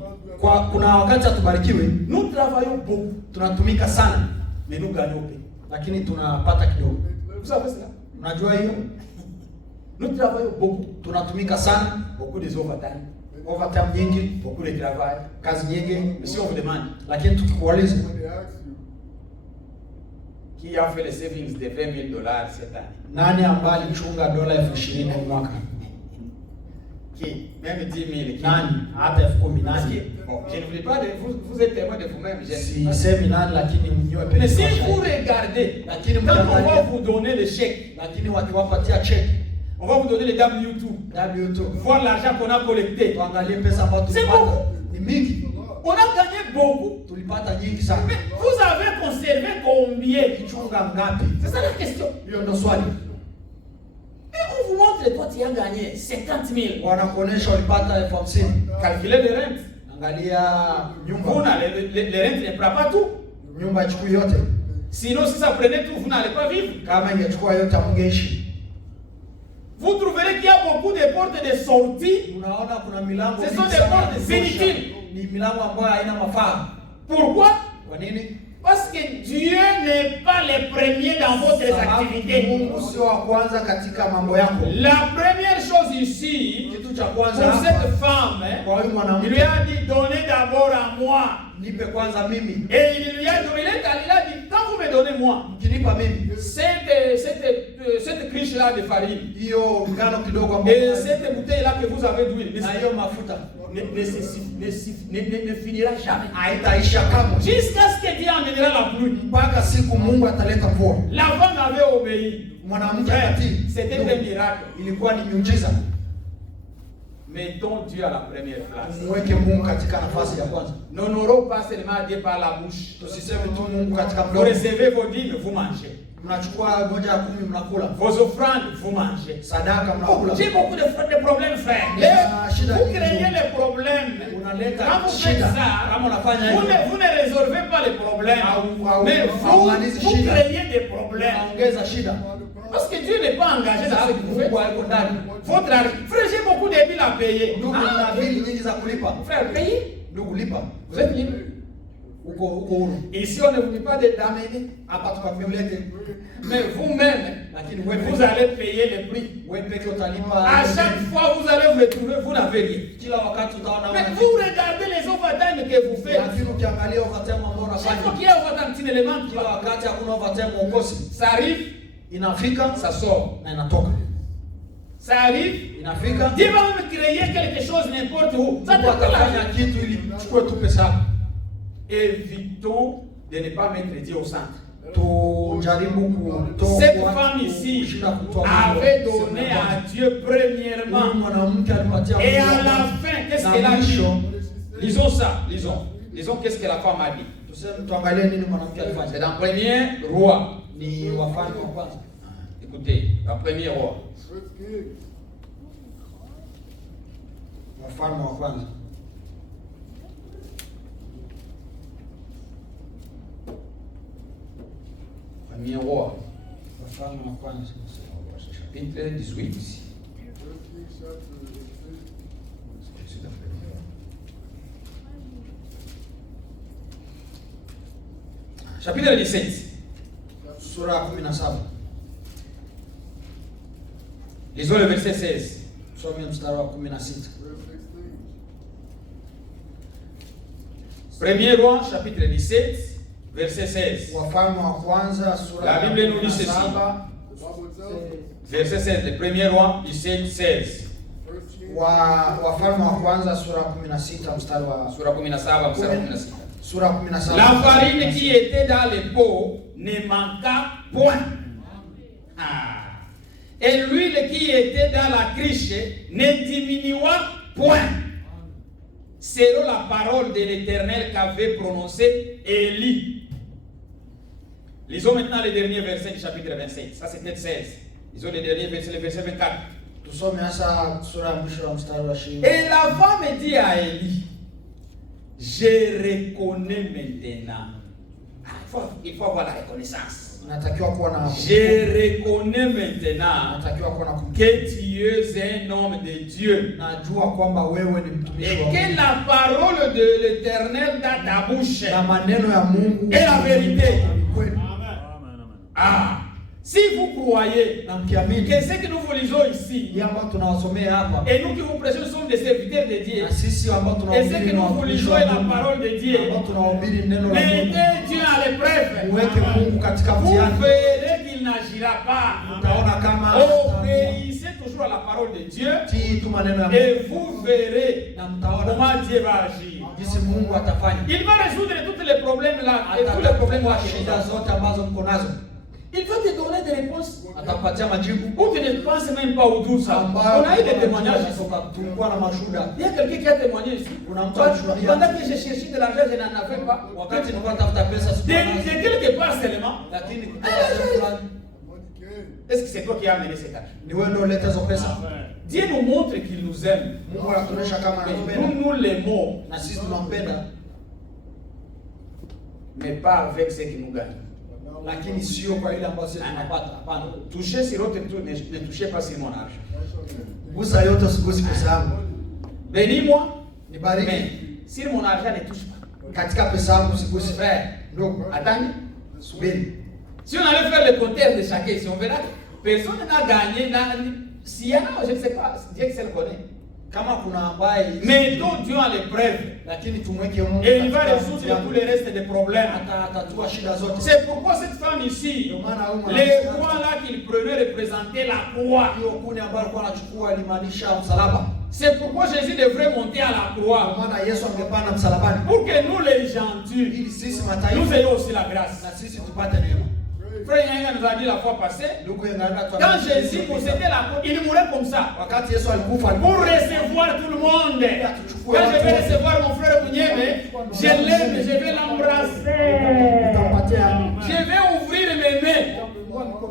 Kuna wakati hatubarikiwe, Nous travaillons beaucoup, tunatumika sana mais nous gagnons peu. lakini tunapata kidogo. Vous savez cela? Unajua hiyo? Nous travaillons beaucoup, Tunatumika sana, beaucoup des overtime, overtime nyingi, beaucoup de travail. kazi nyingi, Mais si on vous demande lakini tukikuuliza qui a fait les savings de $20,000 cette année, nani ambaye alichunga dola 20,000 kwa mwaka? Qui? Même 10 000. Qui? Nani? Hata 10,000 Parce nani? que, bon, je ne voulais pas de vous êtes témoin de vous-même. Sisemi nani, lakini mnyoe Mais peke si yake. vous regardez, Lakini quand on va mkiangalia, vous donner le chèque, lakini wakiwapatia cheki on va vous donner les W2, W2, voir l'argent qu'on a collecté. tuangalie pesa ambayo C'est tulipata beaucoup. ni mingi, On a gagné beaucoup. tulipata nyingi sana. Mais vous avez conservé combien? Kichunga ngapi? C'est ça la question. Hiyo ndo swali. Et on vous montre, toi tu as gagné 50 000. Wanakuonesha ulipata 50,000. Calculez les rentes. Angalia Vous, nyumba, les rentes ne prennent pas tout. nyumba ichukui yote. Sinon, si ça prenait tout, vous n'allez pas vivre. Kama ingechukua yote hamungeishi. Vous trouverez qu'il y a beaucoup de portes de sortie. Unaona kuna milango Ce sont mingi des sana portes ya kutosha. inutiles. Ni milango ambayo haina mafaa. Pourquoi? Kwa nini? Parce que Dieu n'est pas le premier dans votre Sababu activité. Mungu sio wa kwanza katika mambo yako. La première chose ici, Kitu cha pour kwanza hapa, cette femme, kwa huyu il lui mwanamke, a dit donnez d'abord à moi. nipe kwanza mimi. Et il lui a donné, il a dit quand vous me donnez moi, Mkinipa mimi cette cruche-là de farine hiyo ngano kidogo et ambayo cette bouteille-là que vous avez d'huile na hiyo mafuta ne finira jamais. haitaisha kamwe Jusqu'à ce que Dieu amènera la pluie. mpaka siku Mungu ataleta mvua. La femme avait obéi. Mwanamke akatii. C'était un miracle. Ilikuwa ni miujiza. Mettons Dieu à la première place. Mweke Mungu katika nafasi ya kwanza. N'honorons pas seulement Dieu par la bouche. Tusiseme tu Mungu katika Vous mdomo. recevez vos dîmes, vous mangez. Mnachukua moja ya 10 mnakula. Vos offrandes, vous mangez. Sadaka Oh, mnakula. j'ai beaucoup de problèmes, frère. Vous craignez les problèmes. Unaleta Quand vous faites shida. ça, Kama unafanya vous hivyo, ne résolvez pas les problèmes. Mais vous créez des problèmes. unaongeza shida. Parce que Dieu n'est pas engagé dans ce que vous faites. Mungu hayuko ndani. Votre frère, j'ai beaucoup de billes à payer. Ndugu, na bili nyingi za kulipa. Frère, payez. Ndugu, lipa. Vous êtes libre. Uko huru. Ici, on ne vous dit pas d'amener. Hapa tukwambia ulete. Mais vous-même, Lakini vous allez payer le prix. wewe peke utalipa. À chaque fois, vous allez vous retrouver, vous n'avez rien. Kila wakati utaona Mais una vous regardez les overtime que vous faites. lakini ukiangalia overtime ambao Chaque fois unafanya qu'il y a overtime, tu ne le manques kila pas. wakati hakuna overtime ukosi. Ça arrive, Inafika ça sort. na inatoka. Ça arrive, Inafika. Dieu va même créer quelque chose n'importe où. Ça Mungu te fait atafanya l'argent. kitu ili chukue tu pesa yako. Évitons de ne pas mettre Dieu au centre. Tujaribu kutoa Cette femme ici avait donné à Dieu premièrement. mwanamke alipatia Et à Mungu. la fin, qu'est-ce Na qu'elle a dit? mwisho, Lisons ça, lisons. Lisons qu'est-ce que la femme a dit. tuseme tuangalie nini mwanamke alifanya. C'est dans Premier Roi. Ni Wafalme wa kwanza. Écoutez, dans Premier Roi. Wafalme wa kwanza. Premier Roi. Wafalme wa kwanza. Chapitre 18. Chapitre 17. Sura ya 17. Lisons le verset 16. Tusome mstari wa 16. Premier Roi, chapitre 17, verset 16. Wafalme wa kwanza sura La ya Bible nous dit ceci. 17. Verset 16. Le premier Roi, 17, 16. Wafalme wa kwanza sura ya 16 mstari wa Sura 17, mstari wa 16. sura ya 17. La farine qui était dans les pots ne manqua point. Ah. Et l'huile qui était dans la cruche ne diminua point. Selon la parole de l'Éternel qu'avait prononcé Élie. Lisons maintenant les derniers versets du chapitre 27. Ça c'était 16. Lisons les derniers versets, le verset 24. Tusome hasa sura ya mwisho wa mstari wa 20. Et la femme dit à Élie, je reconnais maintenant. Ah, il faut avoir la reconnaissance. Natakiwa kuwa na Je reconnais maintenant natakiwa kuwa na que tu es un homme de Dieu. najua kwamba wewe ni mtumishi Et wa que Mungu. la parole de l'Éternel dans ta bouche Na maneno ya Mungu est la vérité. ni kweli. Ah, si vous croyez Na mkiamini que ce que nous vous lisons ici, ya ambao tunawasomea hapa et nous qui vous prêchons sommes des serviteurs de Dieu, na sisi ambao et ce tunahubiri que na nous vous watumishi lisons wa est la Mungu, parole de Dieu, ambao tunahubiri neno la Mungu, mettez Dieu à l'épreuve. muweke Mungu katika Vous mtihani. verrez qu'il n'agira pas. Utaona kama Obéissez toujours toujours à la parole de Dieu tii tu maneno ya Mungu et vous verrez na mtaona comment Dieu va agir. jinsi Mungu atafanya. Il va résoudre tous les problèmes là et tous les problèmes là. Shida zote ambazo mko nazo Il va te donner des réponses atakupatia majibu où tu ne penses même pas au doute ça. On a eu des témoignages ici. tulikuwa na mashuhuda. Il y a quelqu'un qui a témoigné ici. Pendant que j'ai cherché de l'argent, je n'en avais pas. Wakati nilikuwa natafuta pesa De quelque part seulement. lakini kutoka sehemu fulani Est-ce que c'est toi qui as amené cet argent? ni wewe ndio uleta hizo pesa. Dieu nous montre qu'il nous aime. Mungu anatuonyesha kama Mais anatupenda nous l'aimons, na sisi tunampenda, mais pas avec ce qui nous gagne. lakini sio kwa ile ambayo sisi tunapata. Hapana, Touchez sur votre tout, ne touchez pas sur mon argent. gusa yote, usigusi pesa yangu. Bénis-moi, Nibariki mais sur mon argent ne touche pas. katika pesa yangu, usigusi. Frère, Ndugu, attendez. subiri. Si on allait faire le compteur de chacun ici, on verra que personne n'a gagné. S'il y en a, je ne sais pas, Dieu qui se le connaît. Kama kuna ambaye Mettons Dieu en l'épreuve. lakini tumweke Mungu Et il va katika résoudre mtihani. tous les restes des problèmes. Atatatua shida zote. C'est pourquoi cette femme ici, les points là qu'il prenait représentaient la croix. Hiyo kuni ambayo alikuwa anachukua ilimaanisha msalaba. C'est pourquoi Jésus devrait monter à la Kwa croix. maana Yesu angepanda msalabani Pour que nous les gentils, ili sisi nous mataifa ayons aussi la grâce. na sisi tupate neema. Frère Yanga nous a dit la fois passée, Ndugu Yengana, quand Jésus possédait la croix, il mourait comme ça. wakati Yesu alikufa Pour recevoir tout le monde. Quand je vais recevoir mon frère Mounyeme, je l'aime, je vais l'embrasser. Je vais ouvrir mes mains.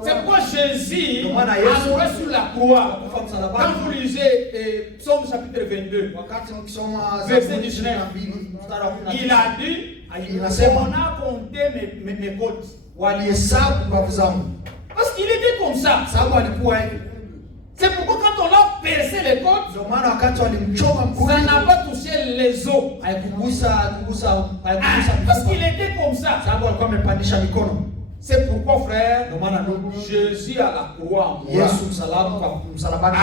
C'est pourquoi Jésus a mouru sur la croix. Quand vous lisez Psaume chapitre 22, wakati mkisoma Verset Zaburi 19, 22 mstari wa 19, il a dit, inasema on a compté mes côtes. walihesabu mbavu zangu, Parce qu'il était comme ça. sababu alikuwa hivi. C'est pourquoi quand on a percé les côtes, Ndio maana wakati walimchoma ça mkuki n'a pas touché les os. haikugusa Parce qu'il mifupa, était comme ça. sababu alikuwa amepandisha mikono. C'est pourquoi, frère, Ndio maana ndugu, Jésus à la croix, en mourant. Yesu msalabani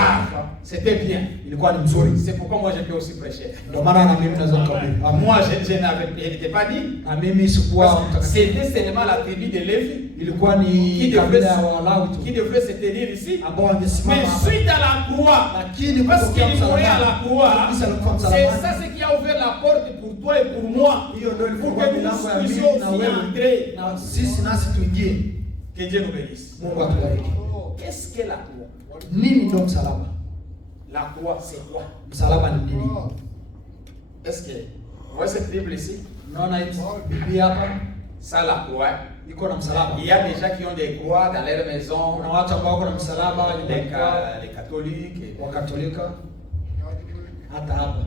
C'était bien. ilikuwa ni mzuri. C'est pourquoi moi je peux aussi prêcher. Ndio maana na mimi naweza kuhubiri. Moi je n'étais pas dit. Na mimi sikuwa mtakatifu. C'était seulement la tribu de Lévi Ilikuwa ni kabila ya Walawi qui tu devrait se tenir ici. ambao wangesimama Mais hapa. suite à la croix, Lakini parce qu'il kutokea mourait à la msalabani, croix, kabisa alikufa c'est msalabani. ça ce qui a ouvert la porte pour toi et pour moi. Hiyo ndio Pour ilifungua que nous milango ya puissions mimi na aussi wewe entrer. na sisi nasi tuingie. Que Dieu nous bénisse. Mungu atubariki. Qu'est-ce que la croix? Nini ndio msalaba? La croix, c'est quoi? Msalaba ni nini? Est-ce que vous voyez cette Bible ici? Unaona hii Biblia hapa Ça, la croix. iko na msalaba. Il y a des gens qui ont des croix dans leur maison, Kuna watu ambao wako na msalaba nyumbani kwao, les catholiques. wa Katolika hata hapa.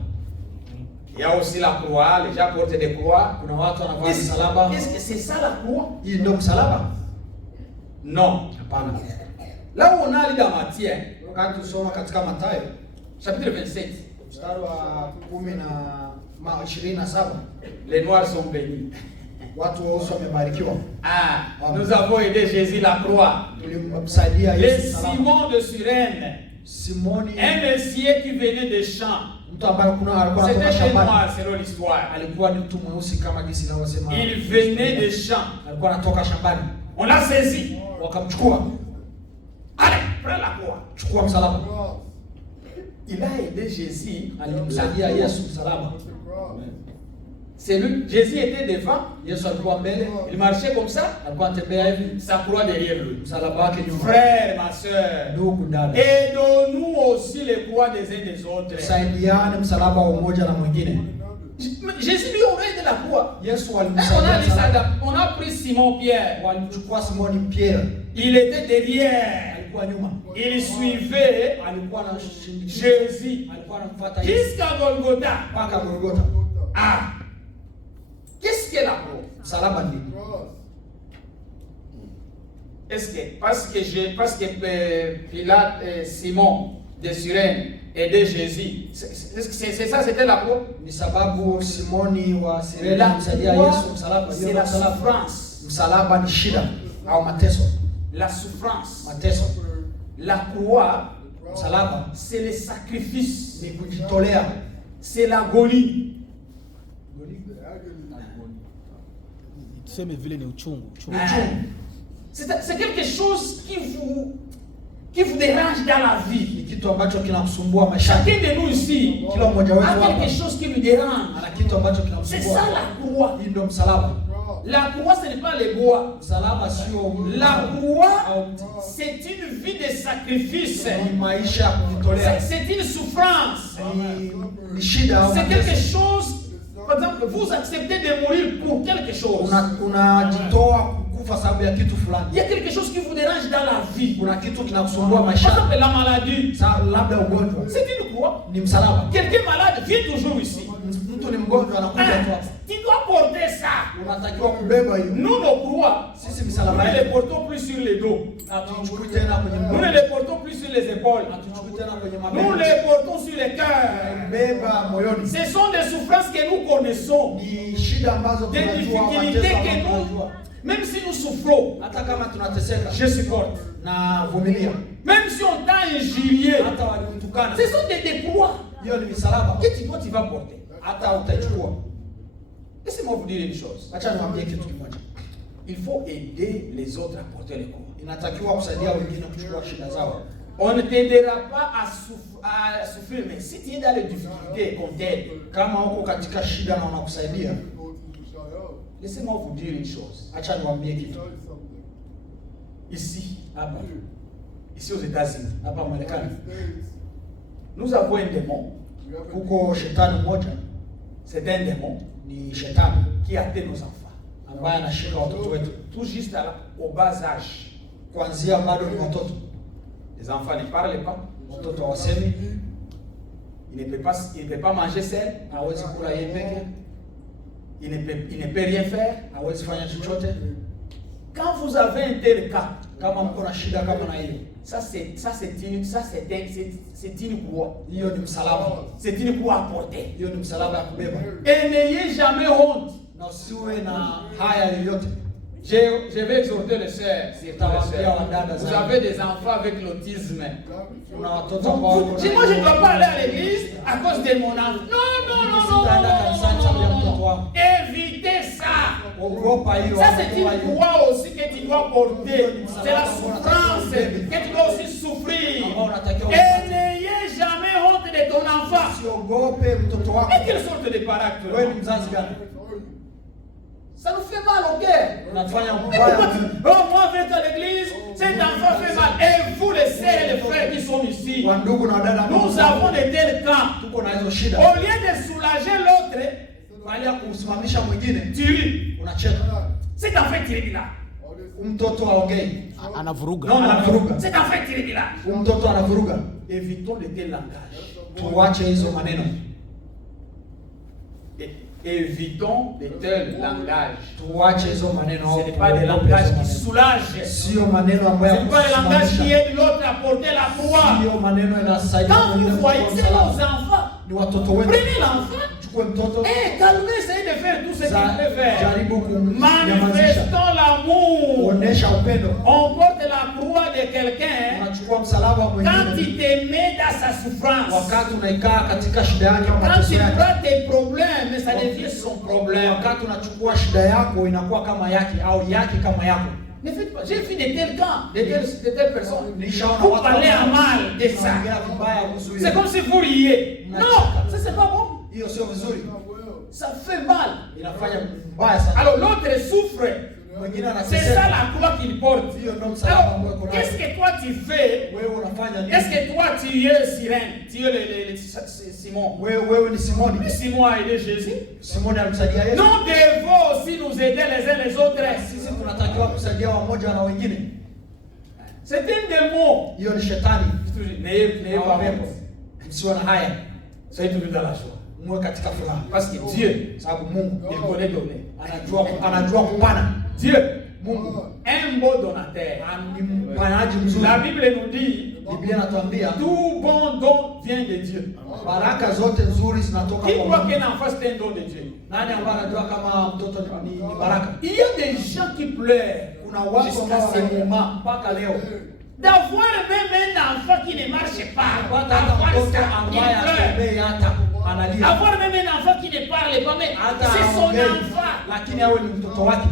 Il y a aussi la croix, les gens portent des croix. Kuna watu wanavaa msalaba. Est-ce que c'est ça la croix? Hii ndio msalaba? Non. Hapana. Là où on a lu dans Matthieu, Wakati tusoma katika Mathayo chapitre 27, mstari wa 27, les noirs sont bénis. watu weusi wamebarikiwa. Ah, nous avons aidé Jésus la croix. Tulimsaidia Les Yesu msalaba. Simon de Cyrène, Simoni, un monsieur qui venait des champs. mtu ambaye alikuwa anatoka C'était un shambani, noir selon l'histoire. alikuwa ni mtu mweusi kama jinsi ninavyosema. Il venait des champs. Alikuwa anatoka shambani, On l'a saisi. wakamchukua. Allez, prends la croix. Chukua msalaba. Il a aidé Jésus. Alimsaidia Yesu msalaba. C'est lui. Jésus était devant. Yesu alikuwa mbele, Il marchait comme ça. alikuwa anatembea hivi, Sa croix derrière lui. msalaba wake nyuma. Frère, ma soeur, Ndugu dada, aidons-nous aussi les croix des uns des autres. tusaidiane msalaba wa umoja na mwingine. Jésus lui aurait aidé la croix. Yesu On a, alimsaidia dit ça, msalaba. on a pris Simon Pierre. Walimchukua Simoni Pierre, Il était derrière. alikuwa nyuma, Il suivait alikuwa na Jésus alikuwa anamfuata Yesu jusqu'à Golgotha. mpaka Golgotha. Ah, qu'est-ce que la croix? Msalaba ni Est-ce que parce que Pilate, Simon de Cyrène aidait Jésus, c'est ça, c'était la croix? ni sababu Simoni wa Sirene La alimsaidia croix, Yesu msalaba. c'est Hiyo la msalaba, souffrance. msalaba ni shida au mateso. La souffrance. Mateso, La croix, msalaba c'est le sacrifice. ni kujitolea. C'est l'agonie. Tuseme vile ni uchungu. C'est quelque chose qui vous qui vous dérange dans la vie. Ni kitu ambacho kinakusumbua maisha. Chacun de nous ici Kila mmoja wetu a hapa quelque chose qui lui dérange. ana kitu ambacho C'est kinamsumbua. ça la croix. Hii ndio msalaba. La croix, ce n'est pas le bois. Msalaba sio La croix, c'est une vie de sacrifice. ni maisha ya kujitolea. C'est une souffrance. Ni shida au C'est quelque mateso. chose, par exemple, vous acceptez de mourir pour quelque chose. Unajitoa kufa sababu ya kitu fulani. Il y a quelque chose qui vous dérange dans la vie. Kuna kitu kinakusumbua Par maisha. exemple, la maladie. Labda ugonjwa. C'est une croix. Ni msalaba. Quelqu'un malade vient toujours ici. Mtu ni mgonjwa anakuja tu hapa. Tu dois porter ça. Unatakiwa kubeba hiyo. Nous, nos croix, Sisi nous misalaba ne yetu les portons plus sur les dos. hatuchukui tena kwenye Nous mkono. ne les portons plus sur les épaules. Hatuchukui tena kwenye Nous mabega. les portons sur les cœurs. Beba moyoni. Ce sont des souffrances que nous connaissons. Ni shida ambazo Des tunajua, difficultés mateso que ambazo nous, tunajua. même si nous souffrons, Hata kama tunateseka je supporte. na vumilia. Même si on t'a injurié, Hata walikutukana. ce sont des croix Hiyo ni misalaba. que tu vas porter. Hata utachukua. Laissez-moi vous dire une chose. Acha niwaambie kitu kimoja. Il faut aider les autres à porter les croix. Inatakiwa kusaidia wengine kuchukua shida zao. On ne t'aidera pas à souffrir, mais si tu es dans les difficultés, qu'on t'aide. Kama uko katika shida na wanakusaidia, Laissez-moi vous dire une chose. acha niwaambie kitu. Ici, ici aux États-Unis, Hapa Marekani nous avons un démon. kuko shetani mmoja, C'est un démon ni shetani qui atteint nos enfants. ambaye anashika watoto wetu Tout juste au bas âge. kuanzia bado ni watoto. Les enfants ne parlent pas. Watoto hawasemi, Il ne peut pas manger seul. hawezi kula yeye peke, Il ne peut rien faire. hawezi fanya chochote. Quand vous avez un tel cas, Kama mko na shida kama na hiyo, c'est une croix. hiyo ni msalaba. C'est une croix à porter. Hiyo ni msalaba ya kubeba, Et n'ayez jamais honte. na usiwe na haya yoyote. Je vais exhorter les sœurs. Vous avez des enfants avec l'autisme. Kuna watoto ambao Si moi je ne dois pas aller à l'église à cause de mon enfant. Non. Évitez ça. ogopa hiyo. Ça c'est une croix aussi que tu dois porter. C'est la souffrance que tu dois aussi souffrir. Et n'ayez jamais honte de ton enfant. Usiogope mtoto wako. Mais quelle sorte de paracte? Wewe ni mzazi gani? Ça nous fait mal au cœur. Unafanya Mais mbaya. pourquoi moi avec à l'église, cet enfant fait mal. Et vous les sœurs et les frères qui sont ici, Kwa ndugu na wadada, nous avons de tels cas. tuko na hizo shida. Au lieu de soulager l'autre, Baada ya kusimamisha mwingine, tu ris. unacheka. Cet enfant est irrégulier. Mtoto haongei, anavuruga. anavuruga. Cet enfant est irrégulier. Mtoto anavuruga. Évitons de tels langages. Tuache hizo maneno. Évitons de tels langages. Tuache hizo maneno. Ce n'est pas des langages qui soulagent. Sio maneno ambayo Ce n'est pas des langages qui aident l'autre à porter la croix. Sio maneno yanasaidia Quand vous voyez nos enfants, ni watoto wetu. prenez l'enfant. Chukue mtoto. Calmez, essayez de faire tout ce qu'il peut faire. Jaribu kumnyamazisha. Manifestons l'amour. Onesha upendo. On porte la croix de quelqu'un Unachukua msalaba wa quand mwingine. il te met dans sa souffrance. Wakati unaikaa katika shida yake au Quand mateso il yake. prend tes problèmes, ça devient son problème. Wakati unachukua shida yako inakuwa kama yake au yake kama yako. Ne faites pas. J'ai vu de tels cas, de telles personnes. Nishaona Vous watu parlez ambao à mal de ça. wanaongea vibaya kuhusu hiyo. C'est comme si vous riez. Non, ça c'est pas bon. Hiyo sio vizuri. Ça fait mal. Inafanya mbaya sana. Alors l'autre souffre. Mwingine C'est ça anasema la croix qu'il porte. hiyo ndio msalaba Alors, ambao uko nayo. qu'est-ce que toi tu fais? Wewe unafanya nini? Est-ce que toi tu es sirène? Tu es Simon? Wewe ni Simoni. Simon a aidé Jésus. Simoni alimsaidia Yesu. Nous devons aussi nous aider les uns les autres. Sisi tunatakiwa kusaidia wamoja na wengine. C'est un démon. Hiyo ni shetani. N'ayez pas honte. Msiwe na haya. Soyez toujours dans la joie. Muwe katika furaha. Parce que Dieu, Sababu Mungu il connaît donner. anajua kupana. Dieu, Mungu un beau donateur. ni mpanaji mzuri. La Bible nous dit, Biblia inatuambia tout bon don vient de Dieu. baraka zote nzuri zinatoka Qui kwa croit Mungu. qu'un enfant c'est un don de Dieu? Nani ambaye anajua kama mtoto ni baraka? Il y a des gens qui pleurent Kuna watu jusqu'à ambao ce moment. wameuma mpaka leo. D'avoir même un enfant qui ne marche pas. Hata hata Avoir mtoto ça, ambaye il pleure. atembei hata analia. Avoir même un enfant qui ne parle pas, mais Hata c'est son haongei, enfant. lakini awe ni mtoto wake.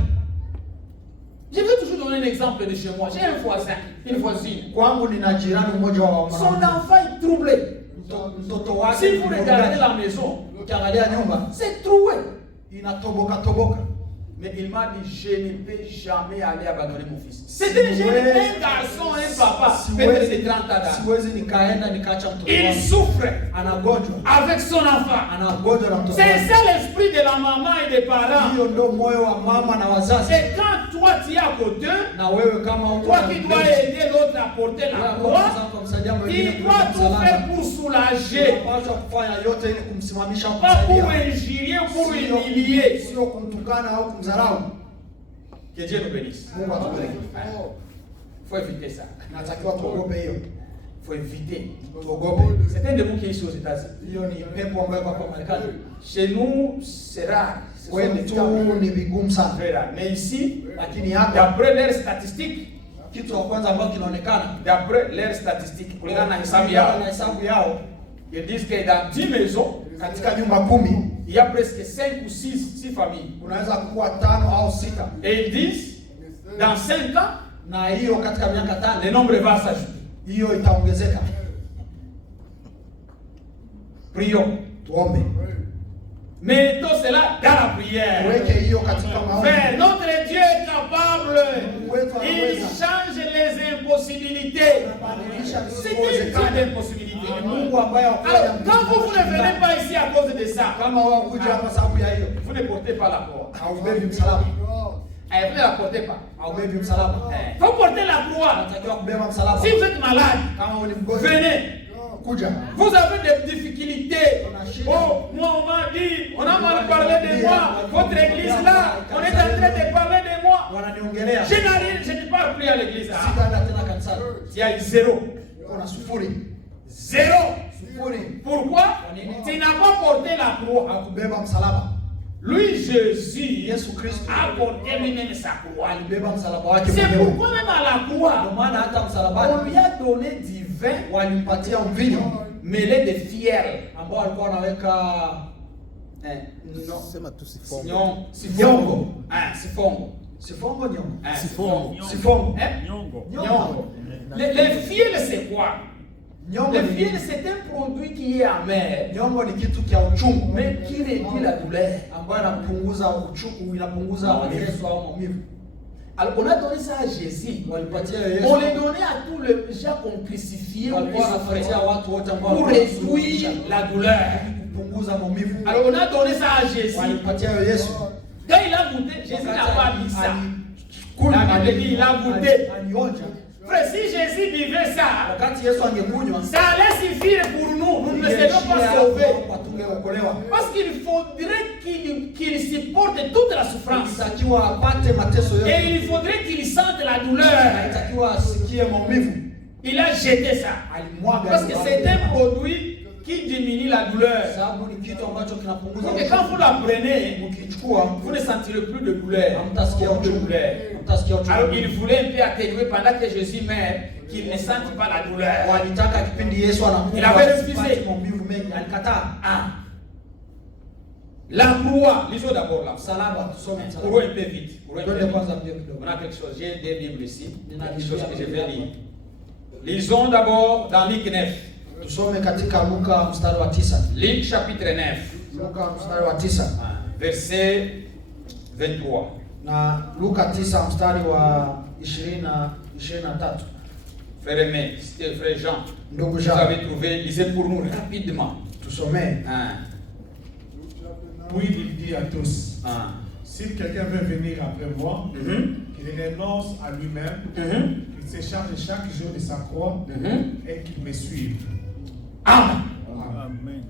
Je veux toujours donner donner un exemple de chez moi. J'ai un voisin, une voisine. Kwangu nina jirani mmoja wa Son enfant est troublé. mtoto wake. Si vous regardez la maison, ukiangalia nyumba c'est troué. inatoboka toboka. Mais il m'a dit, je ne peux jamais aller abandonner mon fils. C'était un garçon, un papa, peut-être de 30 ans. Siwezi nikaenda nikaacha mtoto Il wangu. souffre Anagonjwa. avec son enfant. Anagonjwa na mtoto C'est wake. ça l'esprit de la maman et des parents. Hiyo ndio moyo wa mama na wazazi. Et quand toi tu es à côté, Na wewe kama uko toi qui dois aider l'autre à porter la croix, tu dois tout faire pour soulager. Unapaswa kufanya yote ili kumsimamisha, Pas pour kumsaidia. injurier ou pour humilier. Sio kumtukana au kumdharau. Que Dieu nous bénisse. Mungu atubariki. Il faut éviter ça. Natakiwa tuogope hiyo. Il faut éviter. Tuogope. C'est un démon qui est ici aux États-Unis. Hiyo ni pepo ambayo kwa Marekani. Chez nous, c'est rare. Ce sont des Kwetu cas ni vigumu sana. très rares. Mais ici, Lakini hapa d'après leurs statistiques, kitu cha kwanza ambacho kinaonekana d'après leurs statistiques, kulingana na hesabu na yao, hesabu yao, ils disent que dans 10 maisons, katika nyumba 10 il y a presque 5 ou 6 familles. unaweza kuwa 5 au 6. Et ils disent, dans 5 ans, Na hiyo katika miaka le 5 nombre va s'ajouter. hiyo itaongezeka. Prions. Tuombe. Mettons cela dans la prière. Weke hiyo katika maombi. Frère, notre Dieu est capable. Il change les impossibilités. C'est un Dieu d'impossibilité. Mungu ambaye Alors, quand vous ne venez pas ici à cause de ça, kama wakuja hapa sababu ya hiyo, vous ne portez pas la croix. haubebi msalaba. Vous ne la portez pas. Haubebi msalaba. Il faut porter la croix. Unatakiwa kubeba msalaba. Si vous êtes malade, Kama ni mgonjwa, venez. kuja. Vous avez des difficultés. Oh, moi on m'a dit, on a mal parlé de moi. Votre église là, on est en train de parler de moi. Wananiongelea. Je ne parle plus à l'église. Sitaenda tena kanisani. Il y a 0. Kuna sufuri. 0. Sufuri. Pourquoi? Tu n'as pas porté la croix. Hakubeba msalaba. Lui, Jésus, Yesu Kristo a porté lui-même sa croix. alibeba msalaba wake C'est mwenyewe. pourquoi même à la Ndio croix, maana hata on msalabani lui a donné du vin walimpatia mvinyo mêlé de fiel. ambao walikuwa wanaweka Non. Sema tu sifongo. Sifongo. Sifongo. sifongo nyongo. Sifongo. Sifongo. Nyongo. Le fiel, c'est quoi? Nyongo Le ni fiel, c'est un produit qui est amer, nyongo ni kitu kia uchungu mais qui réduit la douleur. ambayo inapunguza uchungu, inapunguza mateso au maumivu. Alors, on a donné ça à Jésus. Walipatia On Yesu. les donnait à tous les gens qu'on crucifiait ou Walikuwa qui wanapatia souffraient watu wote ambao pour réduire la douleur. kupunguza maumivu. Alors, on a donné ça à Jésus. Walipatia Yesu. Quand il a goûté, Jésus n'a pas dit ça. Kula La Bible dit il a goûté. alionja. Frère, si Jésus buvait ça, Wakati Yesu angekunywa, ça allait suffire pour nous. Nous ne serions pas sauvés. Tungeokolewa. Parce qu'il faudrait qu'il supporte toute la souffrance. Itakiwa apate mateso yote. Et il faudrait qu'il sente la douleur. Itakiwa asikie maumivu. Il a jeté ça. Alimwaga. Parce que c'est un produit qui diminue la douleur. Sababu ni kitu ambacho kinapunguza Donc quand vous la prenez, ukichukua vous ne sentirez plus de douleur. hamtasikia uchungu. Hamtasikia uchungu. Alors il voulait un peu atténuer pendant que Jésus meurt, qu'il ne sente pas la douleur. Walitaka kipindi Yesu anakufa. Il avait refusé. asipate maumivu mengi, alikataa. La croix, lisons d'abord là. Msalaba, tusome Pour msalaba. un peu vite. Pour un peu Twende vite. kwanza mbio kidogo. On a quelque chose. J'ai des livres ici. Quelque chose que je vais lire. Lisons d'abord dans Luc 9. Tusome katika Luka mstari wa 9. Luc chapitre 9. Luka mstari wa 9. Verset 23. Na Luka 9 mstari wa 20 na 23. Frère Aimé, c'était frère Jean. Ndugu Vous Jean, avez trouvé, lisez pour nous rapidement. tusomee. Puis il dit à tous, Ah. si quelqu'un veut venir après moi, qu'il renonce à lui-même, qu'il se charge chaque jour de sa croix et qu'il me suive. Amen. Amen.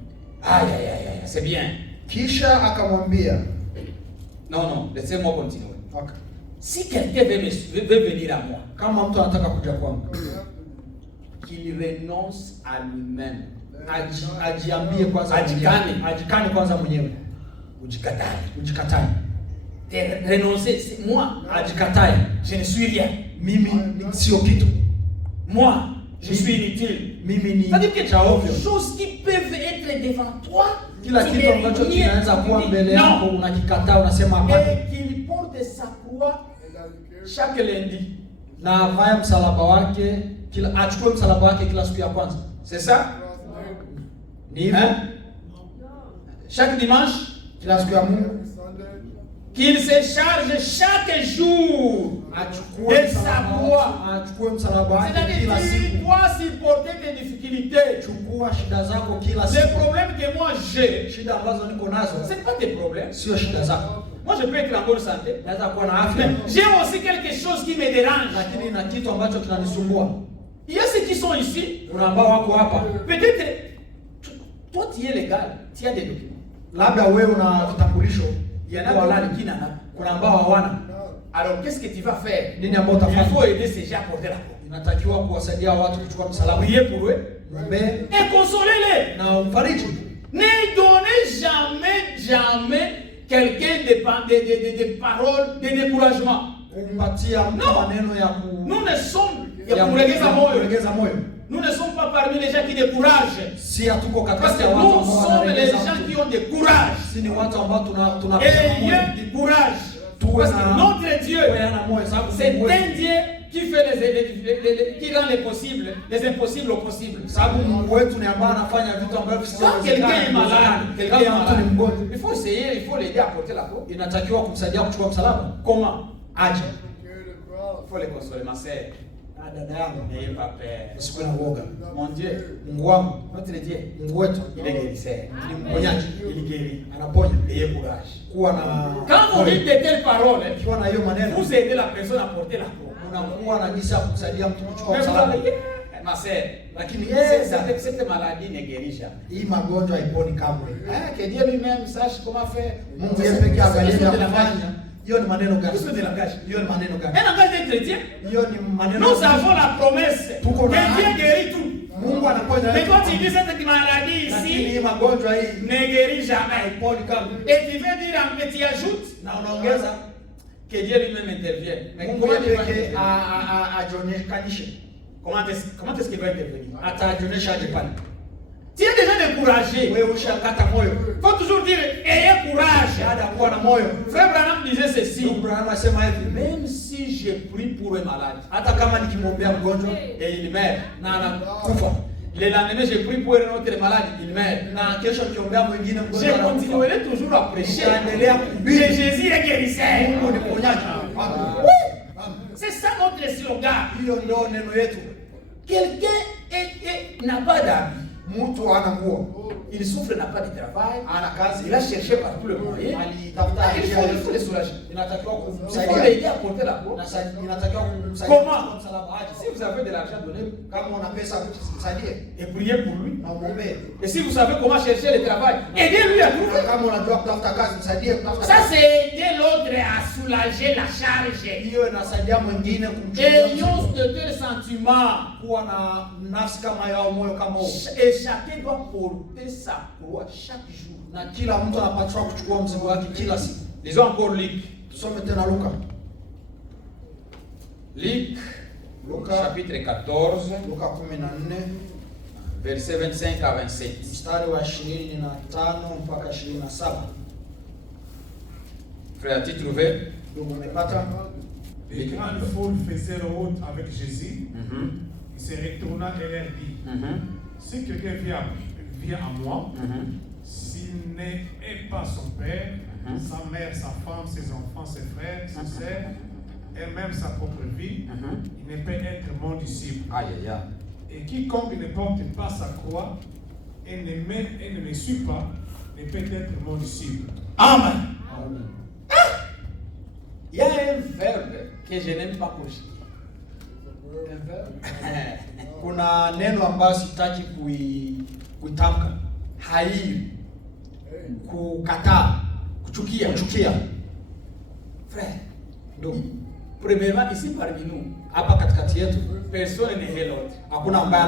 Aïe, aïe, aïe, aïe, c'est bien. Kisha akamwambia, Non, laissez-moi continuer. okay, Si quelqu'un veut venir à moi, kama mtu anataka kuja kwangu, qu'il renonce à lui-même. ajiambie kwanza Ajikane. mwenyewe. Ajikane kwanza mwenyewe. Ujikatae. Ujikatae. Renoncer, c'est moi. Ajikatae. Je ne suis rien. Mimi sio kitu. Moi, je suis inutile. Mimi ni C'est-à-dire que cha ovyo. les choses qui peuvent être devant toi, Kila tu kitu les ambacho renies, kinaweza kuwa tu dis mbele yako non. unakikataa, unasema hapana. Et qu'il porte sa croix chaque lundi. Na avae msalaba wake achukue msalaba wake kila siku ya kwanza. C'est ça? Ni hivyo? Hein? Chaque dimanche, Kila siku ya Mungu qu'il se charge chaque jour de sa croix. achukue msalaba wake kila C'est-à-dire qu'il siku. doit supporter tes difficultés. Chukua shida zako kila Les siku. problèmes que moi j'ai, Shida ambazo niko nazo ce n'est pas tes problèmes. sio shida zako. Moi je peux être en bonne santé. Naweza kuwa na Mais afya, j'ai aussi quelque chose qui me dérange. lakini na kitu ambacho kinanisumbua. Il y a ceux qui sont ici. Kuna ambao wako hapa, Peut-être, toi tu es légal, tu as des documents. labda wewe una vitambulisho, Il y en a halali. qui n'en ont. Kuna ambao hawana. Alors qu'est-ce que tu vas faire? Nini ambao Il utafanya? faut aider ces gens à porter la croix. Inatakiwa kuwasaidia watu kuchukua msalaba, Prier pour eux mwombee et consoler-les. na umfariji. Ne donnez jamais quelqu'un des paroles de découragement. Kumpatia mtu No. maneno ya Nous ne sommes, moyo. kuregeza moyo. Nous ne sommes pas parmi les gens qui découragent. Si hatuko Parce katika que watu nous ambao sommes les wanaregeza gens mtu. qui ont du courage. Si ni watu ambao tuna Ayez du courage. Parce que notre Dieu, na moyo sababu c'est Mungu wetu- un Dieu qui fait qui rend les possibles, les impossibles au possible. sababu Mungu wetu ni ambaye anafanya vitu ambavyo Quand quelqu'un est malade, quelqu'un est kama mtu ni malade, mgonjwa, il faut essayer, il faut l'aider à porter la croix. inatakiwa kumsaidia kuchukua msalaba. Comment? Aje Il faut les consoler, ma sœur. dada yangu, N'ayez pas peur. usikuwe na uoga. Mon Dieu, Mungu wangu, notre Dieu, Mungu wetu il est guérisseur. ni mponyaji, Il guérit. anaponya. Ayez courage. Kuwa na Quand vous dites de telles paroles, ukiwa na hiyo maneno, vous aidez la personne à porter la croix. unakuwa na jinsi ya kumsaidia mtu kuchukua Mais vous msalaba. allez, yeah, ma sœur, Lakini cette maladie ne guérit jamais. hii magonjwa haiponi kamwe. Que Dieu lui-même sache comment faire. Mungu yeye pekee angalie C'est ya de langage. kufanya. Hiyo ni maneno gani? Qu'est-ce que c'est langage? Hiyo ni maneno gani? Un langage des chrétiens. Hiyo ni maneno. Nous avons la promesse que Tuko na Dieu ahadi. guérit tout. Mungu anaponya. Mais quand tu dis cette maladie Lakini ici hii magonjwa hii ne guérit jamais. haiponi kamwe. Et tu veux dire en petit ajoute Na unaongeza que Dieu lui-même intervienne. Mais Mungu comment yeye il va pekee intervenir? ajionekanishe. Comment est-ce qu'il va intervenir? Atajionyesha aje pale. Tu es déjà découragé. Wewe ushakata moyo. Il faut toujours dire ayez courage. Baada ya kuwa na moyo. Frère Branham disait ceci. Ndugu Branham anasema hivi, Même si je prie pour un malade hata kama nikimwombea mgonjwa et il meurt, na anakufa, le lendemain je prie pour un autre malade, il meurt. na kesho nikiombea mwingine Je mgonjwa anakufa, continuerai toujours à prêcher nitaendelea que kuhubiri Jésus est guérisseur. Mungu ni mponyaji. C'est ça notre slogan. Hiyo ndio neno yetu. Quelqu'un n'a pas d'habit. Mtu hana nguo, Il souffre, n'a pas de travail. hana kazi, Il a cherché par tous les moyens. alitafuta Il faut le soulager. inatakiwa Il faut kumsaidia. l'aider à porter la croix. Inatakiwa kumsaidia Comment? kuchukua msalaba aje. Si vous avez de l'argent, donnez-le. Kama una pesa msaidie Et priez pour lui. na umwombee. Et si vous savez comment chercher le travail, aidez-lui à trouver. Kama unajua kutafuta kazi msaidie kutafuta Ça, kazi. c'est aider l'autre à soulager la charge. Hiyo inasaidia mwingine kumchukua Ayons mzigo. de tels sentiments. Kuwa na nafsi kama yao, moyo kama huo. Et chacun doit porter sa croix chaque jour. Na kila mtu anapaswa kuchukua mzigo wake kila siku. Lisons encore Luc. Tusome tena Luka. Luc, chapitre 14, Luka 14 verset 25 à 27. mstari wa 25 mpaka 27. Frère, as-tu trouvé? Ndugu, umepata? Les grandes foules faisaient route avec Jésus. Mhm, Il se retourna et leur dit, mhm, si quelqu'un vient à moi, mhm. s'il n'est pas son père, Mhm. sa mère, sa femme, ses enfants, ses frères, ses Mhm. sœurs, et même sa propre vie, Mhm. il ne peut être mon disciple. Aïe, aïe, aïe. Et quiconque ne porte pas sa croix et ne me suit pas, ne peut être mon disciple. Amen. Il y a un verbe que je n'aime pas conjuguer. Kuna neno ambayo sitaki kuitamka. Haïr. Kukataa, Kuchukia. kuchukia. Frère, Ndugu, premièrement, ici parmi nous, hapa katikati yetu personne ne hait l'autre. hakuna ambaye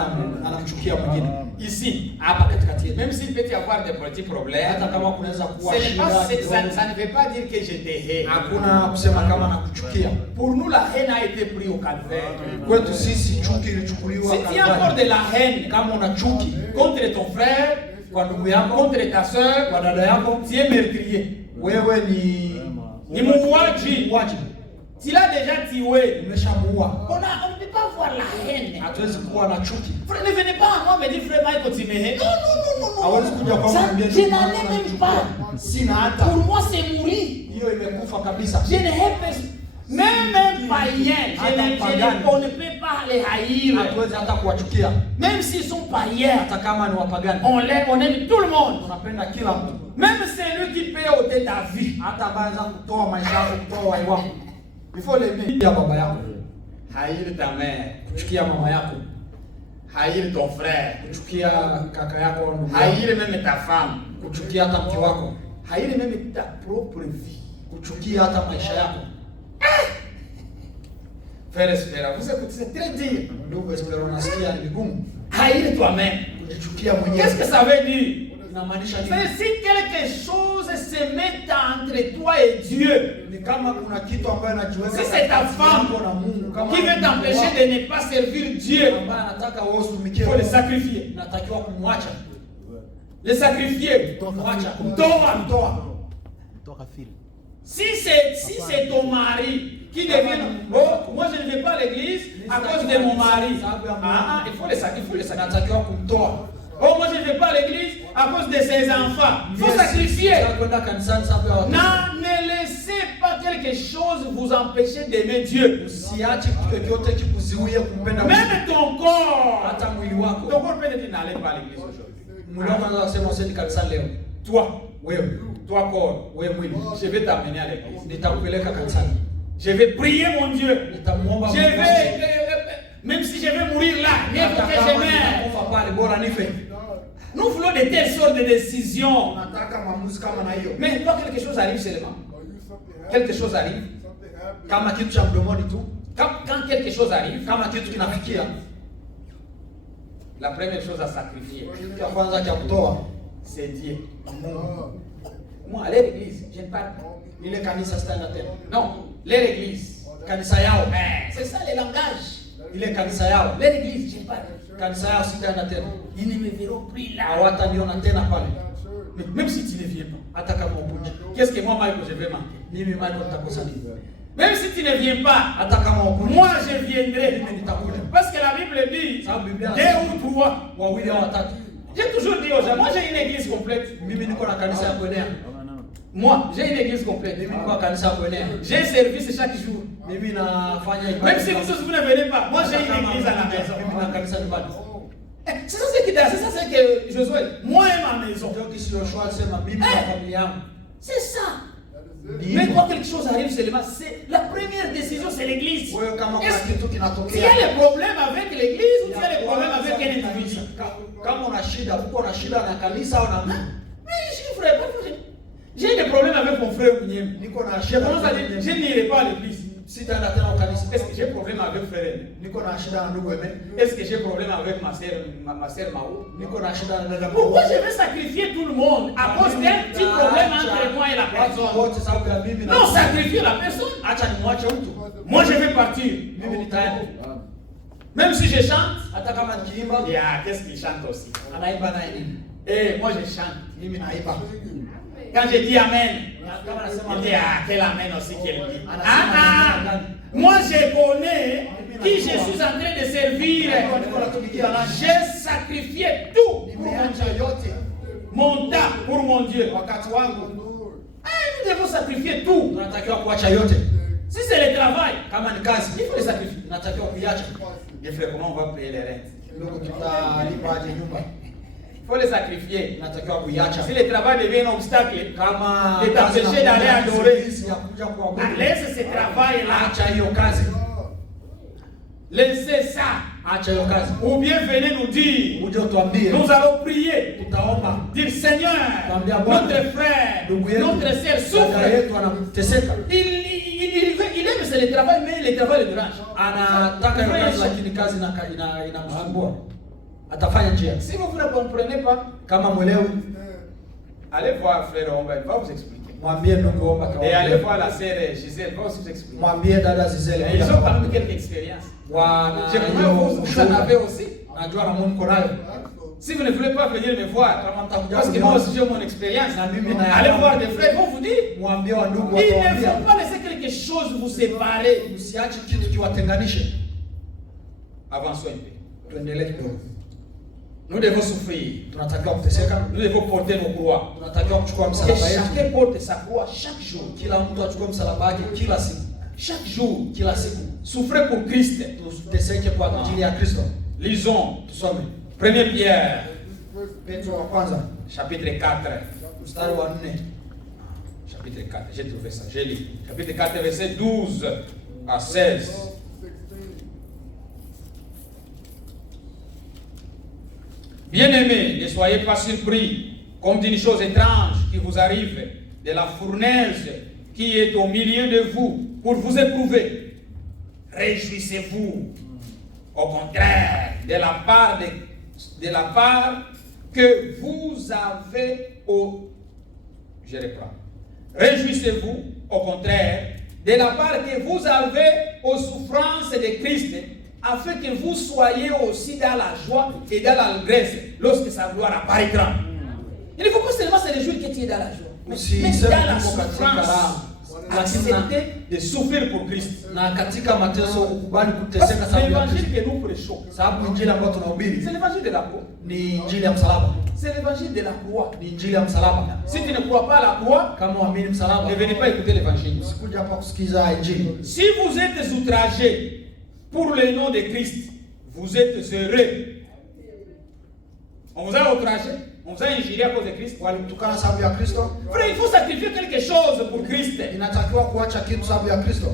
anamchukia mwingine. Ici, Hapa katikati yetu. même s'il peut y avoir des petits problèmes, Hata kama kunaweza kuwa ce n'est pas, shida ça, kidogo, ça ne veut pas dire que je te hais. hakuna kusema kama nakuchukia. Pour nous, la haine a été prise au calvaire. Kwetu sisi chuki ilichukuliwa Si tu as encore de la haine Kama una chuki contre ton frère, kwa ndugu yako, contre ta soeur, kwa dada yako, tu es meurtrier. wewe ni Ni muuaji. muuaji. Tu l'as déjà tué. Nimeshamuua. On ne peut pas avoir la haine. Hatuwezi kuwa na chuki. Frère, ne venez pas à moi me dire frère Michael tu me hais. Non. Hawezi kuja kwangu Ça, niambie je n'en ai même pas. Sina hata. Pour moi c'est mourir. Hiyo imekufa kabisa. Je ne hais personne. Même un païen, on ne peut pas les haïr. Hatuwezi hata kuwachukia. Même s'ils sont païens, Hata kama ni wapagani. on aime tout le monde. Tunapenda kila mtu. Même celui qui peut ôter ta vie. Hata ambaye anaweza kutoa maisha yako, kutoa uhai wako. Il faut l'aimer. Ya baba yako. Haïr ta mère. Kuchukia mama yako. Haïr ton frère. Kuchukia kaka yako, ndugu yako. Haïr même ta femme. Kuchukia hata mke wako. Haïr même ta propre vie. Kuchukia hata maisha yako. Frère Espera, vous écoutez, c'est très dur. Ndugu Espera, unasikia ni vigumu. Haïr toi-même. Kujichukia mwenyewe. Qu'est-ce que ça veut dire? Inamaanisha C'est nini? si quelque chose se met entre toi et Dieu, Ni kama kuna kitu ambayo inajiweka si c'est ta femme na Mungu, kama qui veut t'empêcher de ne pas servir Dieu, ambaye anataka wewe il usitumike, faut le sacrifier. unatakiwa kumwacha. Le sacrifier. Kumwacha, Kumtoa. kumtoa. Si c'est ton mari qui devient, oh, moi je ne vais pas à l'église à cause de mon mari. Il faut le sacrifier. Unatakiwa kumtoa. Oh, moi je ne vais pas à l'église à cause de ses enfants. Il faut sacrifier. Kwenda kanisani sababu ya watoto. Ne laissez pas quelque chose vous empêcher d'aimer Dieu. Usiache kitu chochote kikuzuie kumpenda Mungu. Même ton corps. Hata mwili wako. Ton corps peut dire n'allez pas à l'église aujourd'hui. Mwili wako anaweza kusema usiende kanisani leo. Toi, Wewe, corps, wewe mwili. je vais t'amener à l'église. Nitakupeleka kanisani. Je vais prier mon Dieu. Nitamuomba Je Mungu. vais, même si je vais mourir là, mieux vaut que je meure. Nitakufa pale, bora nife. Nous voulons de telles sortes de décisions. Nataka maamuzi kama na hiyo. Mais quand quelque chose arrive seulement, quelque chose arrive, Kama kitu cha mdomoni tu, quand quelque chose arrive, kama kitu kinafikia, la première chose à sacrifier, kitu ya kwanza cha kutoa c'est Dieu. Mungu. Moi, aller à l'église, je ne parle pas. Ile kanisa sitaenda tena. Non, leur église. Kanisa yao. C'est ça le langage. Ile kanisa yao. Leur église, je ne parle pas. Kanisa yao sitaenda tena. Ils ne me verront plus là. Hawataniona tena pale. Mais même si tu ne viens pas, Hata kama ukuje. qu'est-ce que moi, Michael, je vais manquer? Mimi Michael nitakosa nini? Même si tu ne viens pas, Hata kama ukuje. moi je viendrai. Mimi nitakuja. Parce que la Bible dit, Sababu Biblia deux ou trois. wawili au watatu. J'ai toujours dit aux gens, moi j'ai une église complète. Mimi niko na kanisa ya kuenea. Moi, j'ai une église complète. Mimi niko na kanisa ya kuenea. J'ai un service chaque jour. Mimi nafanya ibada. Même si vous tous vous ne venez pas, moi j'ai une église à la maison. Mimi na kanisa nyumbani. C'est ça ce que Josué, moi et ma maison. Ndio kisi Yoshua alisema mimi na familia yangu. C'est ça. Mais quand quelque chose arrive seulement, c'est la première décision, c'est l'église. Wewe kama kuna Est-ce kitu que tu kinatokea. as des problèmes avec l'église ou tu as des problèmes avec un individu? Kama una shida, uko na shida na kanisa au na Mungu. Mais je suis frère, j'ai des problèmes avec mon frère Mounyem. Niko na Je shida. commence à dire, je n'irai pas à l'église. Sitaenda tena kanisa. Est-ce que j'ai problème avec frère Aimé? Niko na shida na ndugu Eme. Est-ce que j'ai problème avec ma sœur Mao? Niko na shida na dada. Pourquoi je vais sacrifier tout le monde à cause d'un petit problème entre moi et la personne? Wote sababu ya mimi na. Non, sacrifier la personne. Acha nimwache mtu. Moi je vais partir. Mimi nitaenda. Même si je chante, Hata kama nikiimba, il y a qu'est-ce qu'il chante aussi? anaimba naye nini? Et moi je chante. Mimi naimba. Quand je dis Amen, Kama nasema il dit ah, quel Amen aussi qu'elle dit. Moi je connais qui je suis en train de servir. niko natumikia nani? J'ai sacrifié tout pour mon Nimeacha Dieu. yote Mon temps pour mon Dieu. wakati wangu. Nous devons sacrifier tout. Tunatakiwa kuacha yote. Si c'est le travail, Kama ni kazi, il faut le sacrifier. tunatakiwa kuiacha. Et frère, comment on va payer les rentes? Ndugu, tutalipaje nyumba? Il faut le sacrifier. Tunatakiwa kuiacha. Si le travail devient un obstacle, Kama de t'empêcher d'aller adorer, ya kuja kuabudu. laisse ce travail-là. Acha hiyo kazi. Laissez ça. Acha hiyo kazi. Ou bien venez nous dire, Uje utuambie. nous allons prier. Tutaomba. Dire Seigneur, Tuambia Bwana, notre frère, ndugu yetu, notre sœur dada souffre. yetu anateseka. Il aime c'est le travail, mais le travail le dérange. Anataka hiyo kazi lakini kazi inamsumbua. Atafanya njia. Si vous ne comprenez pas, Kama mwelewi, allez voir frère Omba, il va vous expliquer. mwambie ndugu omba Et allez kawaambie. voir la sœur Gisèle, il va aussi vous expliquer. Mwambie dada Zizele. Ils ont quand même quelques expériences. Wana Je crois que vous en avez aussi. Najua na Mungu nayo. Si vous ne voulez pas venir me voir, Kama mtakuja parce que moi aussi j'ai mon expérience, Na mimi na allez voir des frères, ils vont vous dire, mwambie wa ndugu il ne watawaambia. faut pas laisser quelque chose vous séparer. Msiache kitu kiwatenganishe. Avançons un peu. Tuendelee kidogo. Nous devons souffrir. Tunatakiwa kuteseka. Nous devons porter nos croix. Tunatakiwa kuchukua Que msalaba yetu. chacun porte sa croix chaque jour. Kila mtu achukue msalaba wake kila siku. Chaque jour. Kila siku. Souffrez pour Christ. Tuteseke kwa ajili ya Kristo. Lisons. Tusome. 1 Pierre, Petro wa kwanza, chapitre 4. mstari wa 4. Chapitre 4, j'ai trouvé ça, j'ai lu. Chapitre 4, verset 12 à 16. Bien-aimés, ne soyez pas surpris comme d'une chose étrange qui vous arrive de la fournaise qui est au milieu de vous pour vous éprouver. Réjouissez-vous, au contraire, de la part que vous avez au... Je reprends. Réjouissez-vous, au contraire, de la part que vous avez aux souffrances de Christ, afin que vous soyez aussi dans la joie et dans l'allégresse lorsque sa gloire apparaîtra. Il ne faut pas seulement se réjouir que tu es dans la joie, mais dans la souffrance. Accepter de souffrir pour Christ. Na katika mateso ukubali Parce kuteseka que sababu ya l'évangile Kristo. que nous prêchons, Sababu injili ambayo tunahubiri c'est l'évangile de la croix. ni injili ya msalaba. C'est l'évangile de la croix. Ni injili ya msalaba. Si tu ne crois pas à la croix, Kama uamini msalaba, ne venez pas écouter l'évangile. usikuja hapa kusikiza injili. Si vous êtes outragés pour le nom de Christ, vous êtes heureux. On vous a outragé, on vous a injurié à cause de Christ. Walitukana sababu ya Kristo. Frère, il faut sacrifier quelque chose pour Christ. Inatakiwa kuacha kitu sababu ya Kristo.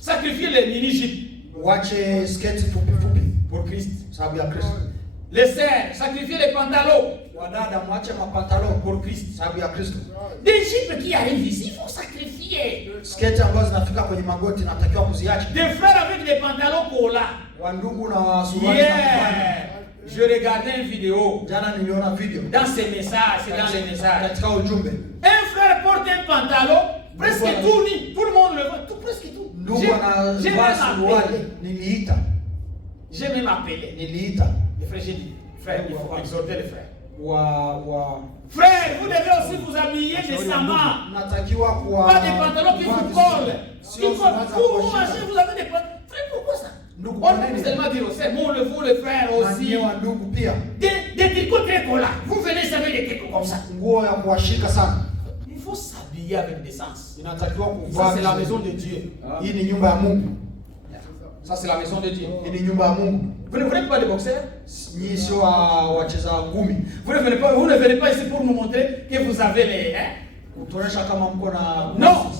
Sacrifier les mini-jupes Uache sketi fupi fupi pour Christ. sababu ya Kristo. Les sœurs, sacrifier les pantalons Wadada mwache mapantalo pour Christ. sababu ya Kristo. Des jupes qui arrivent ici, il faut sacrifier. Sketi ambazo zinafika kwenye magoti natakiwa kuziacha. Des frères avec des pantalons collants. Wandugu na suruali za kubana. Hier, je regardais une vidéo Jana niliona video dans ces messages, c'est dans les messages. katika ujumbe. Un frère porte un pantalon, presque tout nu, tout le monde le voit, tout, presque tout. Ndugu J'ai anavaa suruali. même Niliita. appelé. Niliita. Les frères, j'ai dit, frère, il faut exhorter les frères. Frère, vous devez aussi vous habiller décemment. Natakiwa Pas des pantalons qui vous collent. Qui Sio collent. kuanza Vous kuwashika. marchez, vous avez des pantalons. Frère, pourquoi ça? Ndugu, On kwa peut nini? seulement dire, c'est bon, vous le frère Na aussi. nyie wa ndugu pia. Des tricots très collants. Vous venez avec des tricots comme ça. Nguo ya kuwashika sana. Il faut s'habiller avec décence. Inatakiwa Ça, kuvaa. c'est la vizuri. maison de Dieu. Hii ni nyumba ya Mungu. Ça, c'est la maison de Dieu. Hii ni nyumba ya Mungu. Vous ne venez pas de boxeurs. Nyinyi sio wacheza ngumi. Vous ne venez pas ici pour nous montrer que vous avez les... Hein? Kutuonesha kama mko na. Non.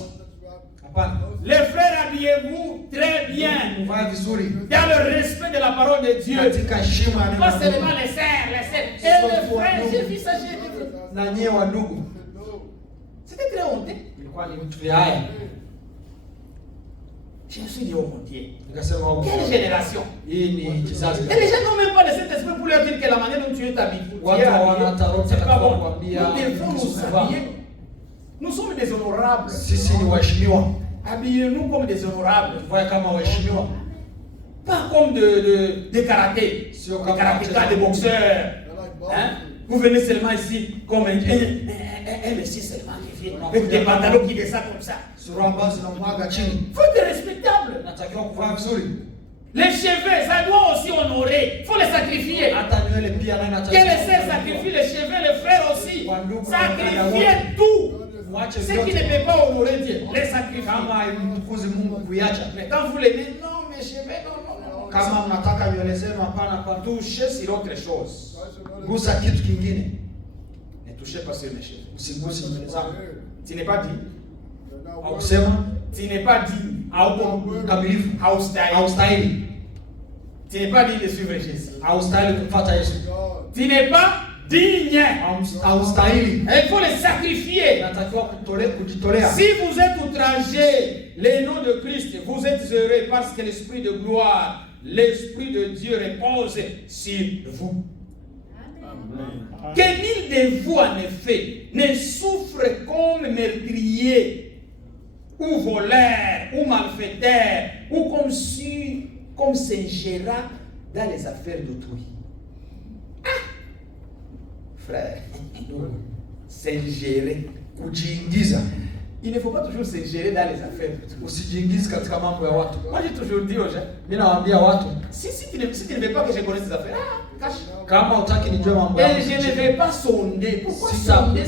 Hapana. Les frères, habillez-vous très bien. Mvae vizuri. Dans le respect de la parole de Dieu. Katika heshima ya neno Pas la seulement Mungu. les sœurs, les sœurs. Et les frères, j'ai vu ça, j'ai vu. Na nyie wa ndugu. C'était très honteux. Ilikuwa ni vitu vya haya. Je me suis dit, oh mon Dieu. Nikasema Quelle génération. hii ni kizazi. Et les gens n'ont même pas le Saint-Esprit pour leur dire que la manière dont tu es habillé, Watu hawana hata Roho c'est pas bon. Mtakatifu kuambia Nous devons nous kuvaa. habiller. Nous sommes des honorables. Sisi ni waheshimiwa. Habillez-nous comme des honorables. Tuvae kama waheshimiwa. Pas comme de karaté. Sio Des kama karatékas, wacheza- des boxeurs. Hein? Vous venez seulement ici comme un monsieur seulement qui vient avec des pantalons qui descendent comme ça. Sura ambazo zinamwaga chini. Il faut être respectable. Natakiwa kuvaa vizuri. Les cheveux, ça doit aussi honorer. Il faut les sacrifier. Hata nywele pia nayo Que inatakiwa. les sœurs sacrifient les cheveux, les frères aussi. Sacrifiez tout. Mwache Ce qui ne vyote. peut pas honorer Dieu, les sacrifier. Kama haimtukuzi Mungu kuiacha. Mais quand vous l'aimez, non, mes cheveux, non, non, non. Kama mnataka nywele zenu hapana kwa Touchez sur autre chose. gusa kitu kingine. Ne touchez pas sur mes cheveux. Usiguse nywele zako. Tu n'es pas dit. Au kusema Tu n'es pas dit. kamilifu. Haustahili. Haustahili. Tu n'es pas dit de suivre Jésus. Haustahili kumfuata Yesu. Tu n'es pas digne. Haustahili. Il faut les sacrifier. Natakiwa kujitolea. Si vous êtes outragés, les noms de Christ, vous êtes heureux parce que l'Esprit de gloire, l'Esprit de Dieu repose sur vous. Amen. Que nul de vous, en effet, ne souffre comme meurtrier, ou voleur, ou malfaiteur, ou comme s'ingérant dans les affaires d'autrui. Frère, s'ingérer, Kujiingiza il ne faut pas toujours se gérer dans les affaires. Usijiingize katika mambo ya watu. Moi j'ai toujours dit aux gens, Mimi nawaambia watu, si tu ne veux pas que je connaisse ces affaires, cache. kama hutaki nijue mambo yako. Et je ne vais pas sonder. Pourquoi sonder?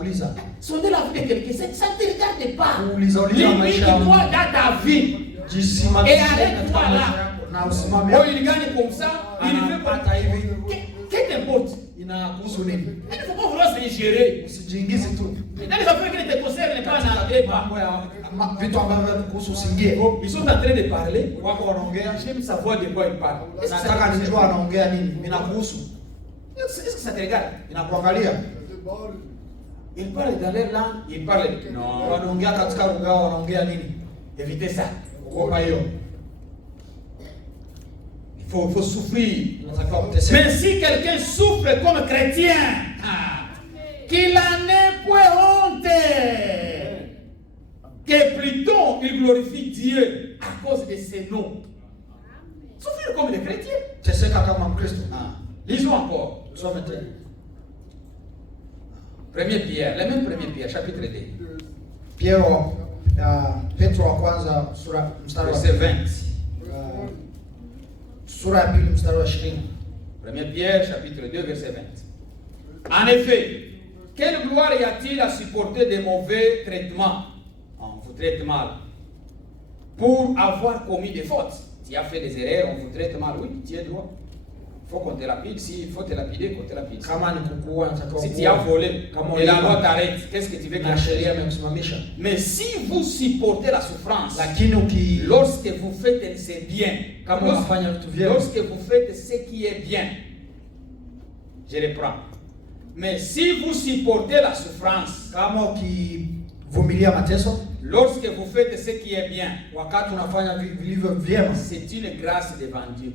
Uliza. Sonder la vie de quelqu'un, ça ne te regarde pas. Uliza maisha yako. Limite-toi dans ta vie. Jisimamishe Et arrête-toi là. Na usimame. Oh, il gagne comme ça, il fait pas ta vie. Qu'est-ce t'importe? Inakuhusu nini? Il ne faut pas vouloir se gérer. Usijiingize tu. Dans les affaires qui ne te concernent pas, n'entrez pas. Vitu ambavyo kuhusu usiingie. Ils sont en train de parler. Wako wanaongea. J'aime savoir de quoi ils parlent. Nataka nijue anaongea nini. Inakuhusu. Est-ce que ça te regarde? Inakuangalia. Ils parlent dans leur langue, ils parlent. Non. Wanaongea katika lugha yao, wanaongea nini? Évitez ça. Ogopa hiyo. Il faut souffrir. Mais si quelqu'un souffre comme chrétien, qu'il en ait point honte, que plutôt il glorifie Dieu à cause de ses noms. Souffrir comme des chrétiens. Teseka kama Mkristo. Lisons encore. Tusome tena. 1 Pierre, le même 1 Pierre, chapitre 2. Petro wa kwanza sura mstari wa Verset 20. Sura ya pili mstari wa 20. 1 Pierre, chapitre 2, verset 20. En effet, quelle gloire y a-t-il à supporter des mauvais traitements? On vous traite mal. Pour avoir commis des fautes. Tu as fait des erreurs, on vous traite mal. Oui, tu es droit. Il faut qu'on te lapide. S'il faut te lapider, qu'on te lapide. Si tu as volé, et la loi t'arrête, qu'est-ce que tu veux que je... Mais si vous supportez la souffrance, lorsque vous faites c'est bien, lorsque vous faites ce qui est bien, je reprends. Mais si vous supportez la souffrance, lorsque vous faites ce qui est bien, c'est une grâce devant Dieu.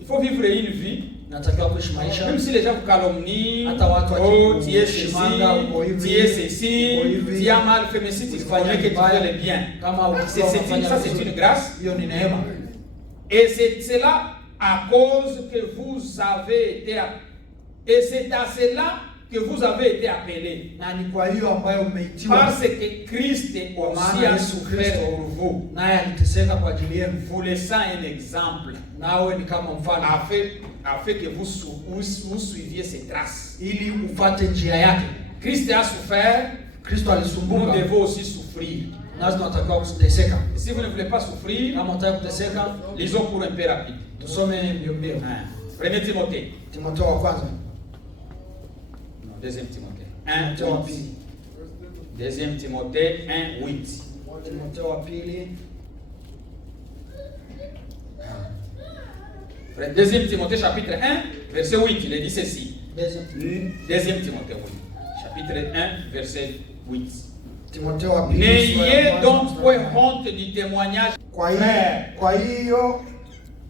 Il faut vivre une vie, même si les gens vous calomnient, oh, tu es ceci, tu es ceci, tu as mal fait, mais si tu connais que tu fais le bien, ça c'est une grâce. Et c'est cela à cause que vous avez été, et c'est à cela que vous avez été appelés. Parce que Christ aussi a souffert pour vous. Vous laissant un exemple. Afin que vous suiviez ses traces. Christ a souffert. Nous devons aussi souffrir. Et si vous ne voulez pas souffrir, lisons pour un peu rapide. 1 Timothée. 2 Timothée 1, 8. 2 Timothée 1, 8. Deuxième Timothée chapitre 1, verset 8, il est dit ceci. 2 Timothée, oui. Chapitre 1, verset 8. N'ayez donc point honte du témoignage.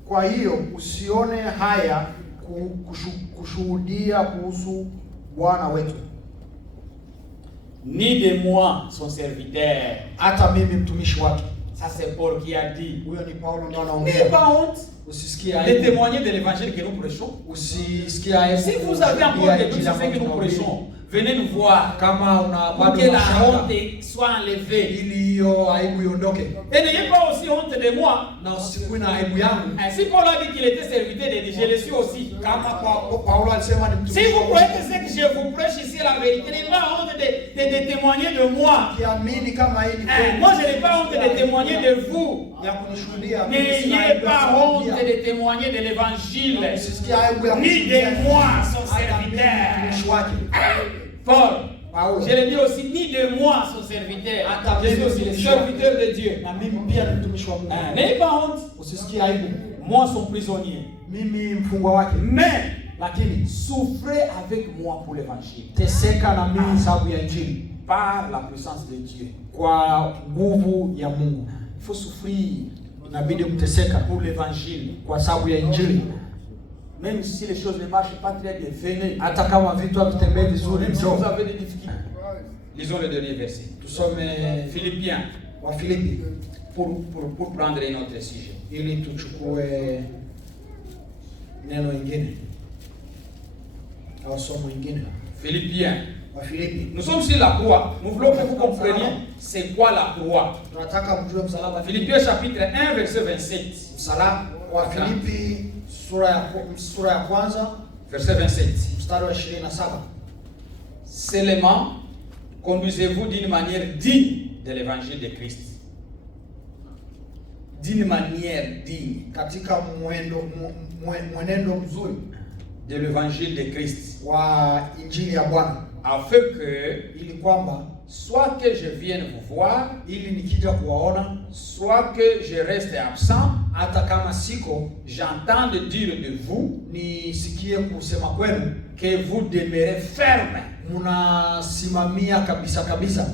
Kwa hiyo usione haya kushuhudia kuhusu Bwana wetu. Ni de moi son serviteur. Hata mimi mtumishi wake. Ça c'est Paul qui a dit. Huyo ni Paulo ndo anaongea. N'ayez pas honte de témoigner de l'évangile que nous prêchons. Si vous avez encore des doutes sur ce que nous prêchons, venez nous voir. Pour que la honte soit enlevée. Et n'ayez pas aussi honte de moi. Si Paul a dit qu'il était serviteur de Dieu, je le suis aussi. Si vous croyez que ce que je vous prêche ici est la vérité, n'ayez pas honte de témoigner de moi. Moi je n'ai pas honte de témoigner de vous. N'ayez pas honte de témoigner de l'évangile, ni de moi, son serviteur. Paul, je le dis aussi, ni de moi, son serviteur. Je suis aussi le serviteur de Dieu. N'ayez pas honte. Moi, son prisonnier. Mais, souffrez avec moi pour l'évangile. Par la puissance de Dieu. Il faut souffrir pour l'évangile. Même si les choses ne marchent pas très bien, venez. Même si vous avez des difficultés. Lisons le dernier verset. Philippiens. Pour prendre un autre sujet. Philippiens. Wafilipi. Nous sommes sur la croix. Nous voulons que vous compreniez c'est quoi la croix. Tunataka mjue msalaba. Philippiens chapitre 1 verset 27. Msalaba wa Filipi sura ya kwanza verset 27. mstari wa 27. Seulement conduisez-vous d'une manière digne de l'évangile de Christ. D'une manière digne. Katika mwenendo mzuri de l'évangile de Christ. Wa injili ya Bwana. Afin que ili kwamba soit que je vienne vous voir, ili nikija kuwaona, soit que je reste absent, hata kama siko, j'entende dire de vous, nisikie kusema kwenu, que vous demeurez ferme, munasimamia kabisa kabisa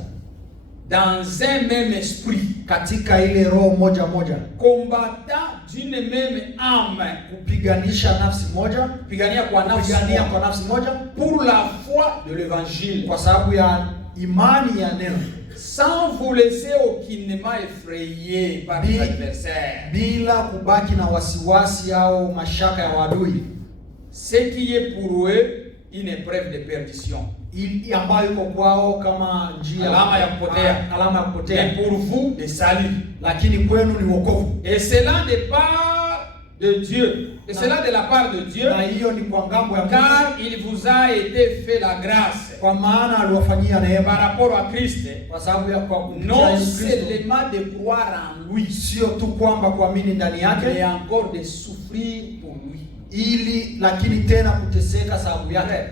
dans un même esprit, katika ile roho moja moja, combattant d'une même âme, kupiganisha nafsi moja, kupigania kwa nafsi moja, pour la foi de l'évangile, kwa sababu ya imani ya neno, sans vous laisser aucunement effrayer par les adversaires, bila kubaki na wasiwasi au mashaka ya wadui, ce qui est pour eux une épreuve de perdition, ambayo iko kwao kama njia alama ya kupotea, mais pour vous de salut, lakini kwenu ni wokovu. Et cela de part de Dieu, et cela de la part de Dieu, na hiyo ni kwa ngambo ya car il vous a été fait la grâce, kwa maana aliwafanyia neema par rapport à Christ, kwa sababu ya kwa non seulement de croire en lui, sio tu kwamba kuamini ndani yake, mais encore de souffrir pour lui, ili lakini tena kuteseka sababu yake.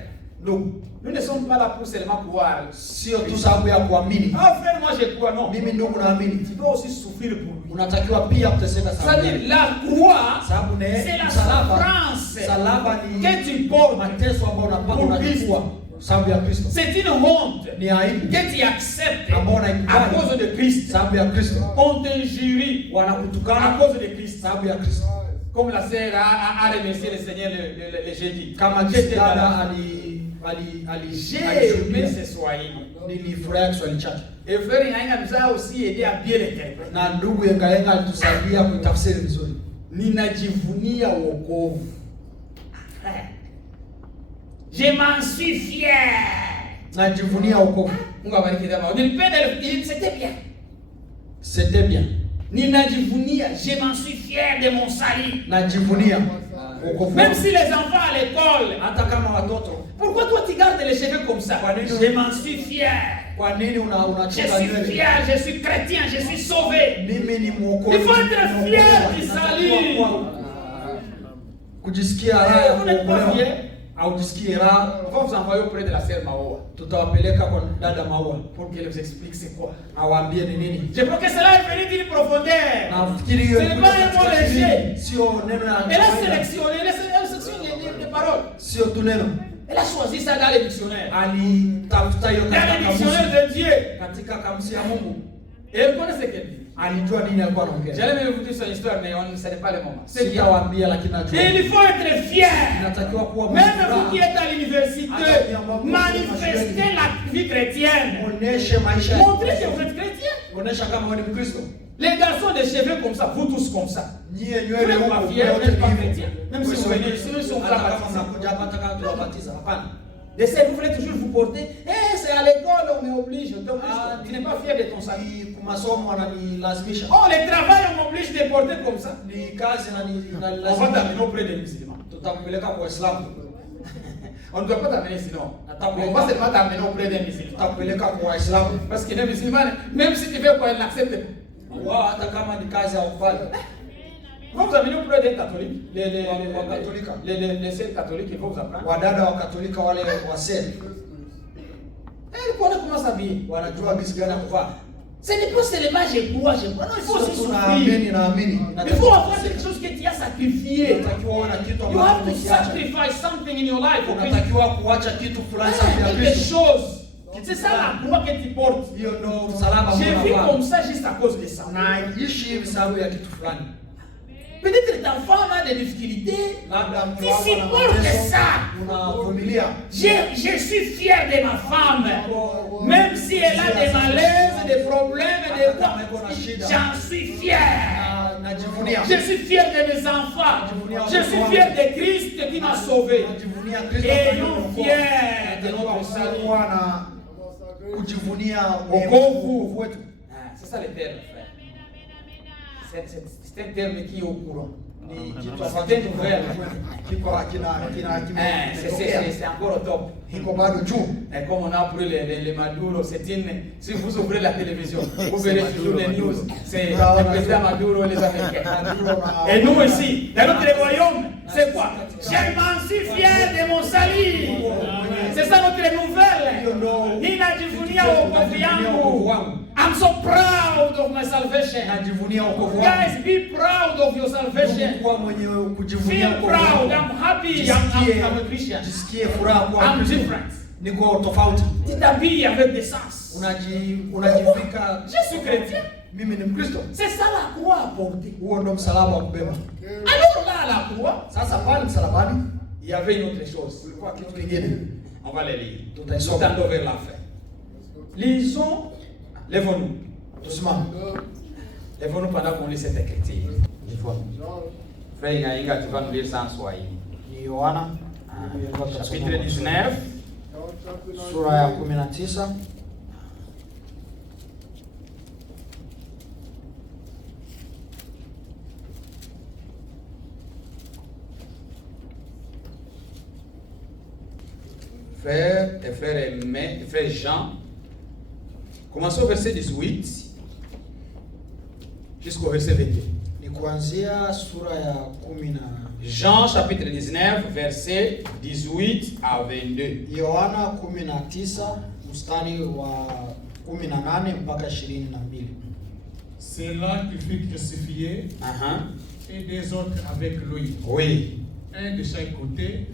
Ndugu, nous ne sommes pas là pour seulement croire, sio tu sababu ya kuamini. Ah frère, moi je crois, non. Mimi ndugu naamini. Tu dois aussi souffrir pour lui. Unatakiwa pia kuteseka sababu. C'est-à-dire la croix, c'est la souffrance que tu portes, mateso ambayo unachukua sababu ya Kristo. C'est une honte ni aibu que tu acceptes à cause de Christ. Sababu ya Kristo. On t'injurie wanakutukana à cause de Christ. Sababu ya Kristo. Comme la sœur a remercié le Seigneur le jeudi. Kama dada j'ai aimé ce Swahili. Nilifurahi Kiswahili chake. Et frère Yenga nous a aussi aidé à bien l'interpréter. Na ndugu Yenga alitusaidia kuitafsiri vizuri. Ninajivunia wokovu. Je m'en suis fier. Najivunia wokovu. Mungu abariki dama. C'était bien. C'était bien. Ninajivunia, je m'en suis fier de mon salut. Najivunia. Même si les enfants à l'école, hata kama watoto, pourquoi toi tu gardes les cheveux comme ça? Je m'en suis fier. Je suis fier, je suis chrétien, je suis sauvé. Il faut être fier du salut. Kujisikia raha vous n'êtes pas fier? Au jisikie raha. On va vous envoyer auprès de la sœur Maoa. Tutawapeleka kwa dada Maoa pour qu'elle vous explique c'est quoi. Awaambie ni nini. Je crois que cela est venu d'une profondeur. Nafikiri hiyo ce n'est pas un mot léger. Sio neno ya. Elle a sélectionné les paroles. Sio tu neno. Elle a choisi ça dans les dictionnaires. Alitafuta hiyo dans les dictionnaires de Dieu. Katika kamusi ya Mungu. Et elle connaît ce qu'elle dit. Alijua nini alikuwa anaongea. J'allais même vous dire son histoire mais on ne sait pas le moment. Sitawaambia lakini najua. Il faut être fier. Inatakiwa kuwa même vous qui êtes à l'université, manifestez la vie chrétienne. Oneshe maisha. Montrez que vous êtes chrétien. Onesha kama wewe ni Mkristo. Les garçons de cheveux comme ça, vous tous comme ça. Vous n'êtes pas fiers, vous n'êtes pas chrétiens. Même si vous venez ici, si on vous a baptisé. Vous voulez toujours vous porter. C'est à l'école, on m'oblige. Tu n'es pas fier de ton salut. Oh, le travail, on m'oblige de porter comme ça. On va t'amener auprès des musulmans. On ne doit pas t'amener sinon. On va seulement t'amener auprès des musulmans. Parce que les musulmans, même si tu veux quoi, ils n'acceptent pas. Vous vous amenez auprès des catholiques, les sœurs catholiques, ils vont vous apprendre. Wadada wa Katolika wale wasee. Elle connaît comment s'habiller. Wanajua gisi gani kuvaa. Ce n'est pas seulement je crois, non, il faut aussi souffrir. Il faut avoir quelque chose que tu as sacrifié. You have to sacrifice something in your life. Quelque chose. C'est ça la croix que tu portes. J'ai vu comme ça juste à cause de ça. Peut-être ta femme a des difficultés. Tu supportes ça. Je suis fier de ma femme. Même si elle a des malaises, des problèmes, des quoi, j'en suis fier. Je suis fier de mes enfants. Je suis fier de Christ qui m'a sauvé. Et nous fiers de notre salut. C'est ça le terme, frère. C'est un terme qui est au courant. C'est une nouvelle. C'est encore au top. Et comme on a pris les Maduro, si vous ouvrez la télévision, vous verrez toujours les news. C'est le président Maduro et les Américains. Et nous ici, dans notre royaume, c'est quoi? Je m'en suis fier de mon salut. C'est ça notre nouvelle. I'm so proud of my salvation. Guys, be proud of your salvation. Feel proud. I'm happy. I'm a Christian. I'm different. Niko tofauti. T'habilles avec des sens. Unajivika. Je suis chrétien. Mimi ni Mkristo. C'est ça la croix à porter. Huo ndo msalaba wa kubeba. Alors là, la croix, Sasa pale msalabani, il y avait une autre chose. kulikuwa kitu kingine. On va les lire. Tutaisoma. Tendons vers la fin. Lisons. Lèvons-nous. Tusimame. Lèvons-nous pendant qu'on lit cette écriture. Frère Inga, tu vas nous lire ça en Swahili. Ni Yohana Chapitre 19. Sura ya 19. Frère et frère aimé, frère Jean, commençons au verset 18 jusqu'au verset 22. Ni kuanzia sura ya 10. Jean chapitre 19 verset 18 à 22. Yohana 19 mstari wa 18 mpaka 22. C'est là qu'il fut crucifié et des autres avec lui. Oui. Un de chaque côté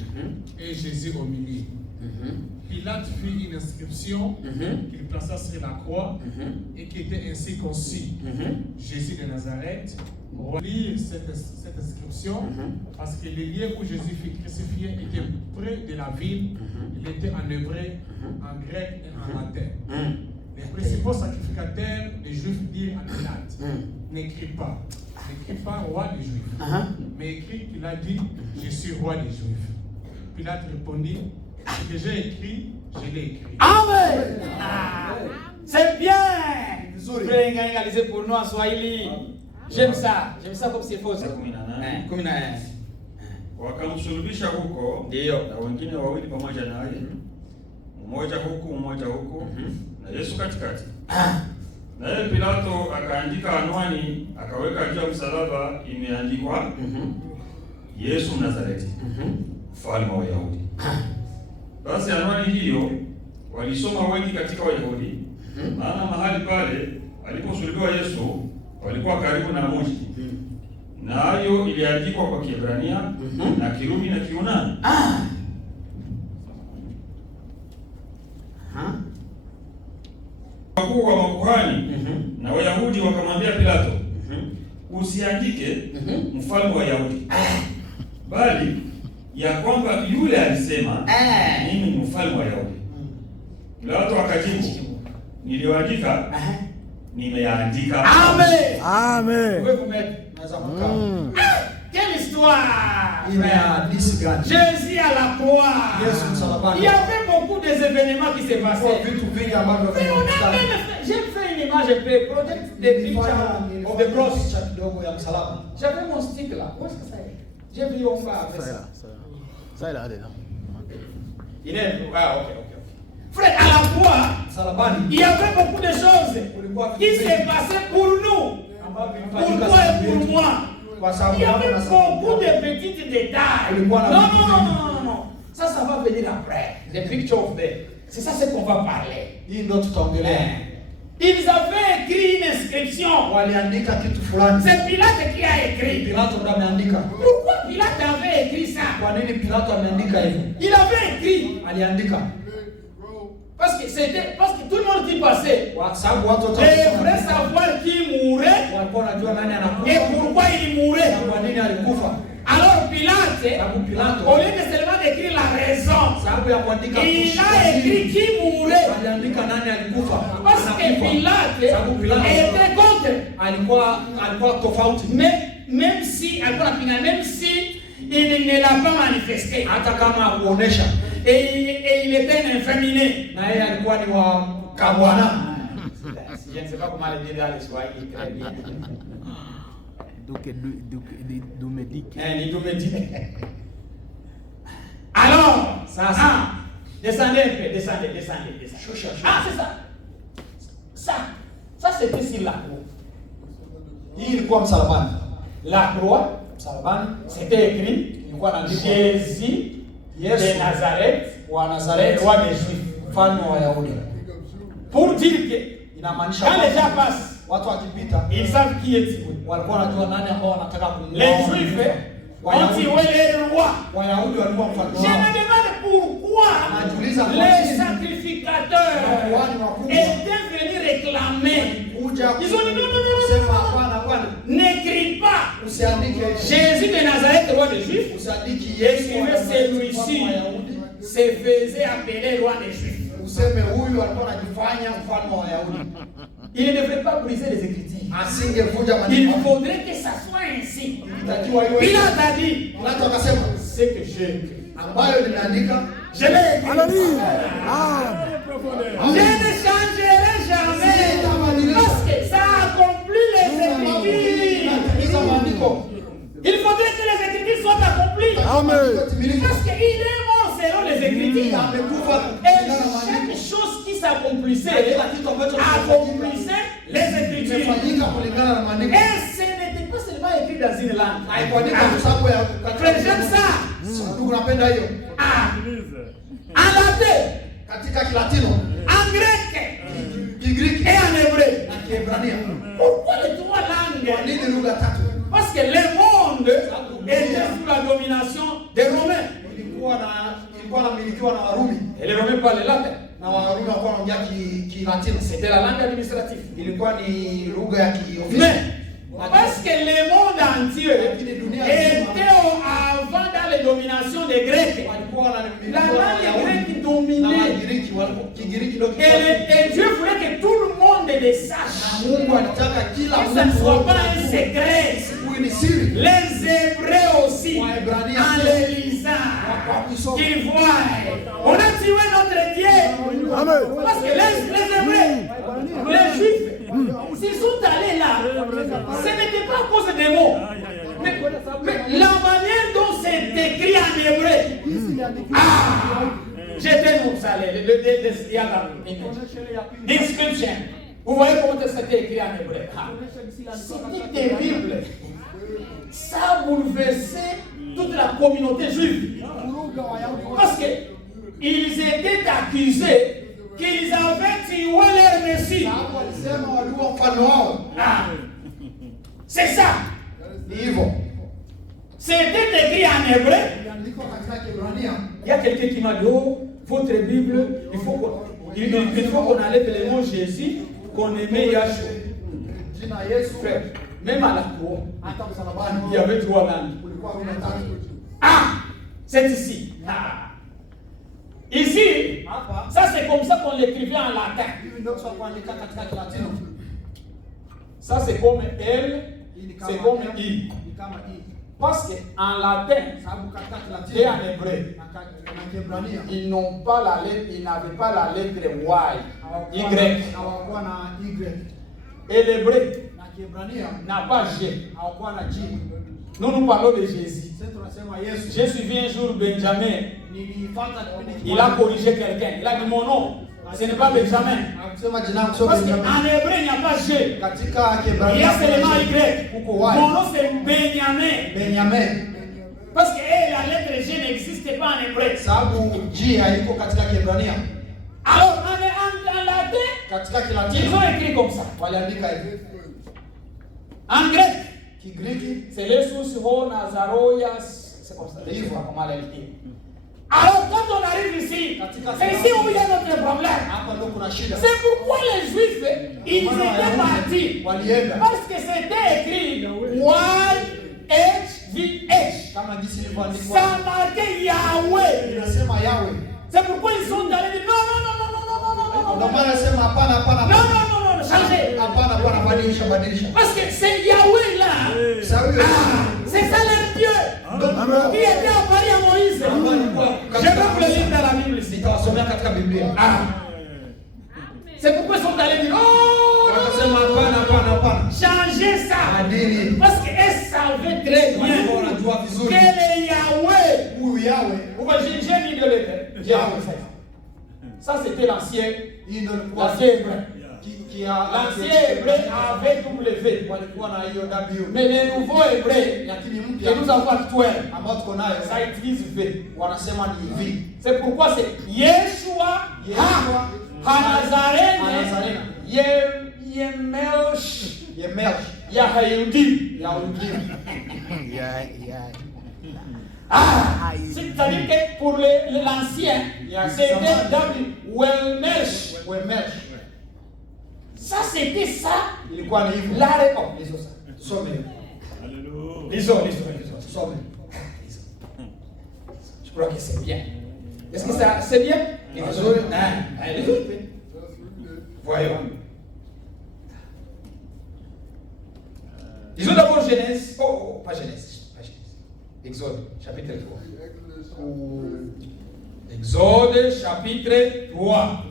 et Jésus au milieu. Pilate fit une inscription qu'il plaça sur la croix et qui était ainsi conçue. Jésus de Nazareth. On va lire cette inscription parce que le lieu où Jésus fut crucifié était près de la ville. Il était en hébreu, en grec et en latin. Les principaux sacrificateurs des Juifs dirent à Pilate, n'écris pas roi des Juifs, mais écrit qu'il a dit, je suis roi des Juifs. Pilate répondit, ce que j'ai écrit, je l'ai écrit. Amen. C'est bien. Frère Inga, lisez pour nous en Swahili. J'aime ça comme c'est faux. 19. Wakamsulubisha huko, Ndio. na wengine wawili pamoja naye, mmoja huku mmoja huku, na Yesu katikati. Naye Pilato akaandika anwani, akaweka juu ya msalaba, imeandikwa Yesu Mnazareti, mfalme wa Wayahudi. Basi anwani hiyo walisoma wengi katika Wayahudi, maana mahali pale aliposulubiwa Yesu walikuwa karibu na mji. Nayo iliandikwa kwa Kiebrania na Kirumi na Kiunani. Wakuu wa makuhani na Wayahudi wakamwambia Pilato, usiandike mfalme wa Wayahudi, bali ya kwamba yule alisema mimi ni mfalme wa Wayahudi. Pilato akajibu, niliyoandika nimeandika. Amen. Amen. Pouvez vous mettre? Quelle histoire! Jésus à la croix. Il y avait beaucoup d'événements qui se passaient. Mais on a même fait, j'ai fait une image un peu, project the picture of the cross. J'avais mon stick là. Où est-ce que ça est? J'ai vu on va avec ça. Ça est là, dedans. Il est. Ah, ok. Frère, à la croix, il y avait beaucoup de choses qui se passaient pour nous. Pour toi et pour moi. Il y avait beaucoup de petits détails. Non. Ça va venir après. The picture of the. C'est ça ce qu'on va parler. Ils avaient écrit une inscription. C'est Pilate qui a écrit. Pourquoi Pilate avait écrit ça? Il avait écrit. Parce que tout le monde qui passait, les vrais savoir qui mourait et pourquoi il mourait. Alors Pilate, au lieu de seulement d'écrire la raison, il a écrit qui mourait. Parce que Pilate était contre alikuwa tofauti. Même si alikuwa anapinga, même si il ne l'a pas manifesté, hata kama hakuonesha. Et il était un inféminé. Na yeye alikuwa ni wa kabwana. Je ne sais pas comment le dire dans le Swahili très bien. Alors, descendez un peu, descendez. Ah, c'est ça. Ça c'était sur la croix. Hii ilikuwa msalabani. La croix, Msalabani c'était écrit, ilikuwa na Jésus de Nazareth, wa Nazareth, roi des Juifs. mfalme wa Wayahudi. Pour dire que Inamaanisha quand les gens passent, watu wakipita ils savent qui est Thibaut. walikuwa wanajua nani ambao wanataka kumwona. Les Juifs ont tué le roi. Wayahudi walikuwa mfalme Je wao. me demande pourquoi les sacrificateurs étaient venus réclamer. Ils ont dit non, n'écris pas Jésus de Nazareth, roi des Juifs. Écrivez celui-ci se faisait appeler roi des Juifs. Il ne devrait pas briser les Écritures. Il faudrait que ça soit ainsi. Pilate a dit, c'est que j'ai écrit. Je l'ai écrit. Je ne changerai jamais parce que ça accomplit les Écritures. Il faudrait que les Écritures soient accomplies. Parce qu'il est mort selon les Écritures. Et chaque chose qui s'accomplissait accomplissait les Écritures. Et ce n'était pas seulement écrit dans une langue. Frère, j'aime ça. En latin, en grec et en hébreu. Pourquoi les trois langues? Parce que le monde était sous la domination des Romains. Et les Romains parlaient latin. C'était la langue administrative. Mais parce que le monde entier était avant dans les dominations des Grecs. La langue grecque dominait. Et Dieu voulait que tout le monde le sache. Que ça ne soit pas un secret. Les Hébreux aussi, en les lisant, qu'ils voient. On a tué notre Dieu. Parce que les Hébreux, les Juifs, s'ils sont allés là, ce n'était pas à cause des mots. Mais la manière dont c'est écrit en hébreu. Jetez-nous ça, l'inscription. Vous voyez comment c'était écrit en hébreu. C'était terrible. Ça a bouleversé toute la communauté juive. Parce qu'ils étaient accusés qu'ils avaient tué leur Messie. C'est ça. C'était écrit en hébreu. Il y a quelqu'un qui m'a dit, oh, votre Bible, il faut qu'on enlève le mot Jésus, qu'on aimait Yahshua. Frère, même à la croix, il y avait trois langues. C'est ici. Ici, ça c'est comme ça qu'on l'écrivait en latin. Ça c'est comme L, c'est comme I. Parce qu'en latin et en hébreu, ils n'ont pas la lettre, ils n'avaient pas la lettre Y. Et l'hébreu n'a pas G. Nous parlons de Jésus. J'ai suivi un jour Benjamin. Il a corrigé quelqu'un. Il a dit mon nom, ce n'est pas Benjamin. Parce qu'en hébreu, il n'y a pas G. Il y a seulement Y. Mon nom, c'est Benjamin. Parce que la lettre G n'existe pas en hébreu. Alors, en latin, ils ont écrit comme ça. En grec, c'est les sous Nazaroyas. C'est comme ça. Comment elle dit. Alors, quand on arrive ici, c'est ici où il y a notre problème. C'est pourquoi les Juifs, ils étaient partis. Parce que c'était écrit YHVH. Ça marquait Yahweh. C'est pourquoi ils sont allés dire non, changez. ishabadilisha. Parce que c'est Yahweh là. C'est ça leur Dieu. Qui était envoyé à Moïse. Je vais vous le lire dans la Bible ici. C'est pourquoi ils sont allés dire, oh, changez ça. Parce qu'elle savait très bien quel est Yahweh. J'ai mis de lettres. Ça c'était l'ancien hébreu. L'ancien hébreu avait W. Mais les nouveaux hébreux, que nous avons actuels, ça utilise V. C'est pourquoi c'est Yeshua HaNazarene Yemelch Yahayudim. C'est-à-dire que pour l'ancien, c'était W. Welmelch. Ça, c'était ça. La réponse. Lisons. Je crois que c'est bien. Est-ce que ça, c'est bien? Lisons. Voyons. Lisons d'abord Genèse. Pas Genèse. Exode, chapitre 3. Exode, chapitre 3.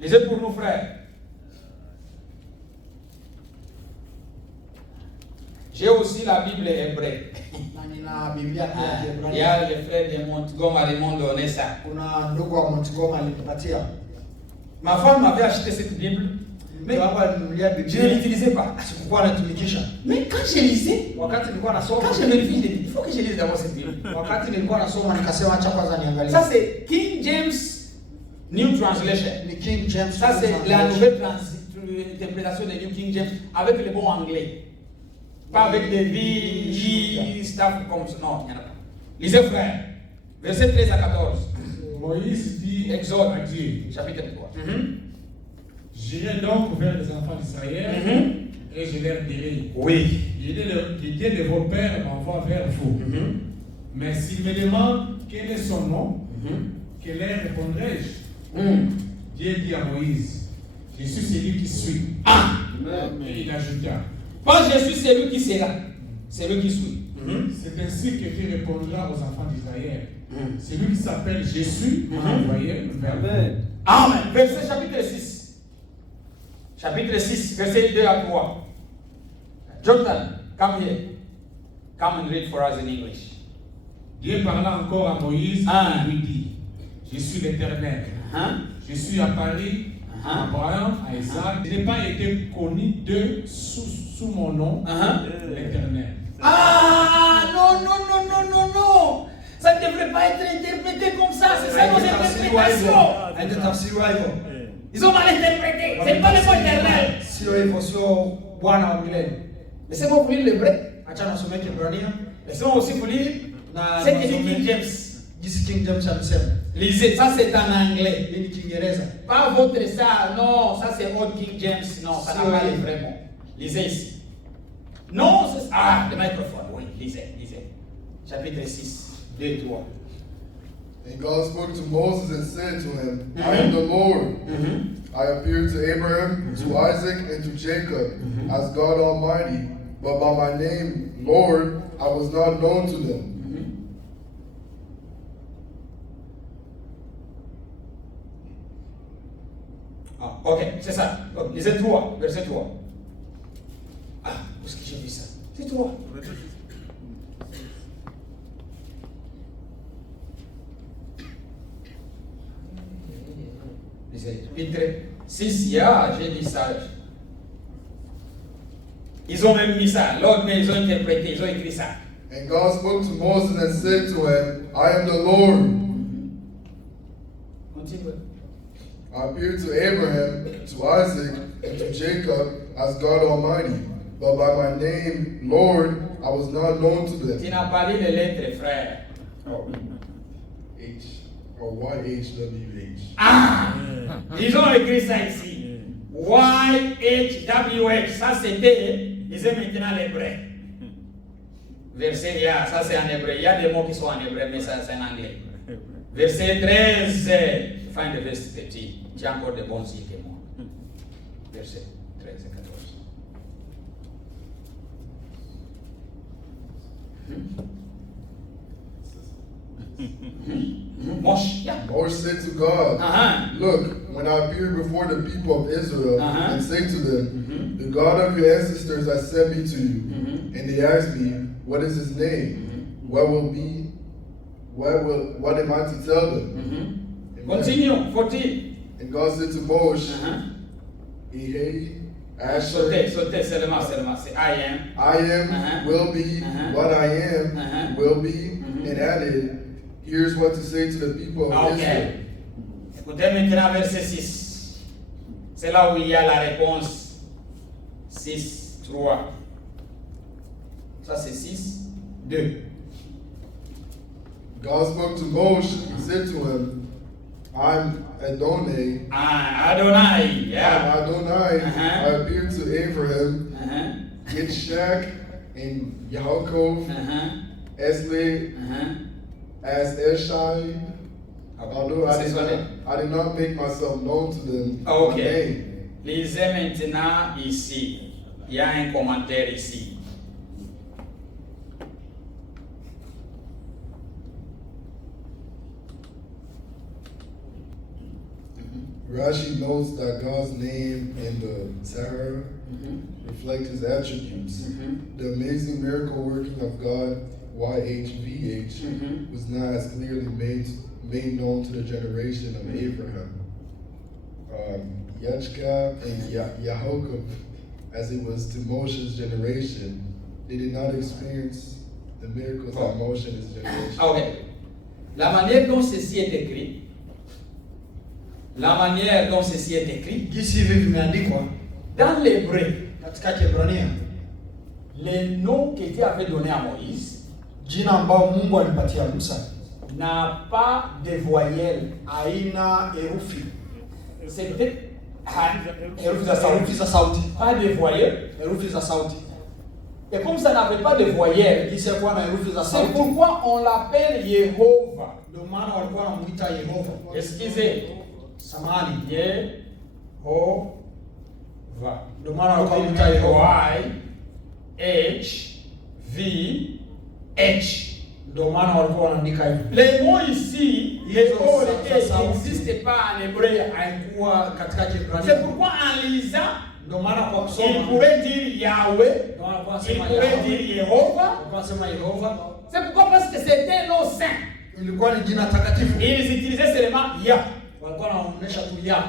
Lisez pour nous, frères. J'ai aussi la Bible hébraïque. Il y a les frères de Montgomery m'ont donné ça. Ma femme m'avait acheté cette Bible, mais je ne l'utilisais pas. Mais quand je lisais, quand je vérifie, je dis, il faut que je lise d'abord cette Bible. Ça c'est King James New Translation. Ça c'est la nouvelle interprétation de New King James avec le bon anglais. Pas avec des vies, stuff comme ça. Non, il n'y en a pas. Lisez, frère. Verset 13 à 14. Moïse dit Exode, à Dieu, chapitre 3. J'irai donc vers les enfants d'Israël et je leur dirai, Oui. le Dieu de vos pères m'envoie vers vous. Mais s'ils me demandent quel est son nom, que leur répondrai-je? Dieu dit à Moïse, je suis celui qui suis. Et il ajouta, Pas je suis celui qui sera, c'est celui qui suit. c'est ainsi que tu répondras aux enfants d'Israël. Celui qui s'appelle Jésus m'a envoyé vers vous. Amen. Verset chapitre 6. Chapitre 6, verset 2 à 3. Jonathan, come here. Come and read for us in English. Dieu parla encore à Moïse et lui dit, je suis l'Éternel. Je suis apparu à Abraham, à Isaac. Je n'ai pas été connu d'eux sous mon nom, l'Éternel. Non. Ça ne devrait pas être interprété comme ça. C'est ça nos interprétations. Ils ont mal interprété. C'est pas le mot éternel. Laissez-moi vous lire l'hébreu. Laissez-moi aussi vous lire ce que dit King James. Lisez, ça c'est en anglais. Pas votre ça, non, ça c'est Old King James, non, ça n'a pas les vrais mots. Lisez ici. Non, c'est ça. Le microphone, oui, lisez. Chapitre 6, 2, 3. And God spoke to Moses and said to him, I am the Lord. I appeared to Abraham, to Isaac, and to Jacob as God Almighty, but by my name, Lord, I was not known to them. Ok, c'est ça. Lisez 3, verset 3. Où est-ce que j'ai vu ça? C'est 3. Chapitre 6, j'ai dit ça. Ils ont même mis ça. L'autre, mais ils ont interprété, ils ont écrit ça. And God spoke to Moses and said to him, I am the Lord. Continue. I appeared to Abraham, to Isaac, and to Jacob as God Almighty, but by my name, Lord, I was not known to them. Tu n'as pas lu les lettres, frère. H, or YHWH. Ils ont écrit ça ici. YHWH. Ça c'était, ils ont maintenant l'hébreu. Verset, ça c'est en hébreu. Il y a des mots qui sont en hébreu, mais ça c'est en anglais. Verset 13, fin de verset petit. Tu as encore de bons yeux que moi. Verset 13 et 14. Moshe, yeah. Moshe said to God, Look, when I appear before the people of Israel and say to them, The God of your ancestors has sent me to you, and they ask me, What is his name? What am I to tell them? Continue, 14. And God said to Moshe, Ehei, Asher, Sautez seulement, c'est I am. I am, will be, what I am, will be, and added, here's what to say to the people of Israel. Écoutez maintenant verset 6. C'est là où il y a la réponse 6, 3. Ça c'est 6, 2. God spoke to Moshe and said to him, I'm Adonai. Adonai, yeah. I'm Adonai. I appeared to Abraham, Yitzchak, and Yaakov, Esli, as Eshai. Although I did not make myself known to them. Ok. Lisez maintenant ici. Il y a un commentaire ici. Rashi notes that God's name and the Torah reflect his attributes. The amazing miracle working of God, YHVH, was not as clearly made known to the generation of Abraham, Yitzchak, and Yaakov, as it was to Moshe's generation. They did not experience the miracles that Moshe and his generation. Ok. La manière dont ceci est écrit, Jinsi hivi vimeandikwa dans l'hébreu, katika Kiebrania, les noms que Dieu avait donnés à Moïse, jina ambao Mungu alipatia Musa n'a pas de voyelle. haina herufi. C'est peut-être Herufi za sauti. pas de voyelle. Herufi za sauti. Et comme ça n'avait pas de voyelle, Jinsi ya kuwa na herufi za c'est sauti. pourquoi on l'appelle Yehovah. Ndio maana walikuwa wanamuita Yehova. Excusez. Samahani. Yehovah. Ndio maana walikuwa wanamuita Yehova. YHVH. Ndio maana walikuwa wanaandika hivyo. Les mots ici, n'existent pas en hébreu. Haikuwa katika Kiebrania. C'est pourquoi en lisant, Ndio maana kwa il kusoma pourrait dire Yahweh, ndio maana kwa il kusema pourrait dire Yehovah. Kwa kusema Yehova. C'est pourquoi parce que c'était un nom saint. Ilikuwa ni jina takatifu. Ils utilisaient seulement Yah. Walikuwa wanaonyesha tu ya.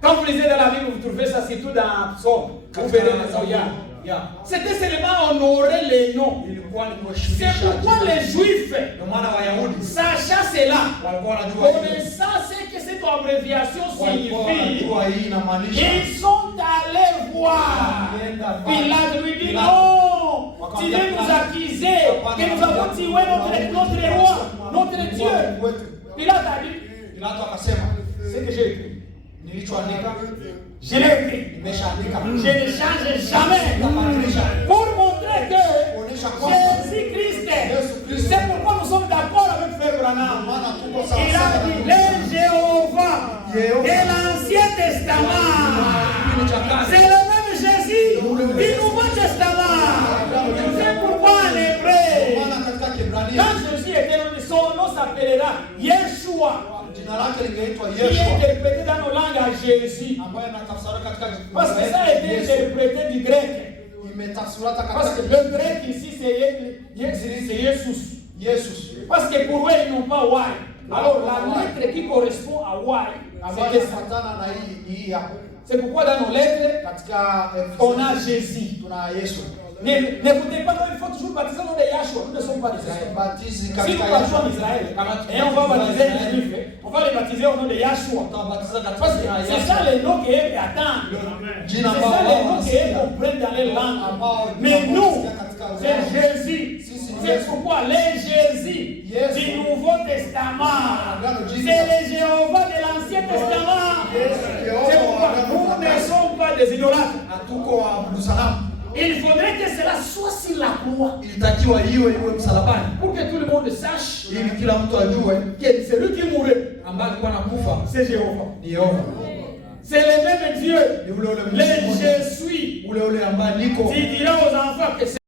Quand vous lisez dans la Bible, vous trouvez ça surtout dans Psaume. Vous verrez les noms Yah. C'était seulement honorer les noms. C'est pourquoi les Juifs, sachant cela, connaissant ce que cette abréviation signifie, ils sont allés voir. Pilate lui dit non, tu veux nous accuser que nous avons tué notre roi, notre Dieu. Pilate a dit, c'est que j'ai écrit. Je l'ai écrit. Je ne change jamais. Pour montrer que Jésus-Christ, c'est pourquoi nous sommes d'accord avec Frère Branham. Il a dit les Jéhovah de l'Ancien Testament. C'est le même Jésus du Nouveau Testament. C'est pourquoi en hébreu, quand Jésus était nommé, son nom s'appellera Yeshua. Qui est interprété dans nos langues à Jésus. Parce que ça a été interprété du grec. Parce que le grec ici c'est Jesus. Parce que pour eux ils n'ont pas Y. Alors la lettre qui correspond à Y, c'est pourquoi dans nos lettres on a Jésus. N'écoutez pas, il faut toujours baptiser au nom de Yahshua. Nous ne sommes pas des Israéliens. Si nous baptisons en Israël et on va baptiser les Juifs, on va les baptiser au nom de Yahshua. Parce que c'est ça les noms qu'ils attendent. C'est ça les noms qu'ils comprennent dans les langues. Mais nous, c'est Jésus. C'est pourquoi les Jésus du Nouveau Testament, c'est les Jéhovah de l'Ancien Testament. C'est pourquoi nous ne sommes pas des idolâtres. Il faudrait que cela soit sur la croix. Ilitakiwa iwe msalabani. Pour que tout le monde sache Ili kila mtu ajue que celui qui mourait, ambaye alikuwa anakufa c'est Jéhovah. ni Yehova. C'est le même Dieu. Ni ule Le je suis. ule ambaye niko. Tu diras aux enfants que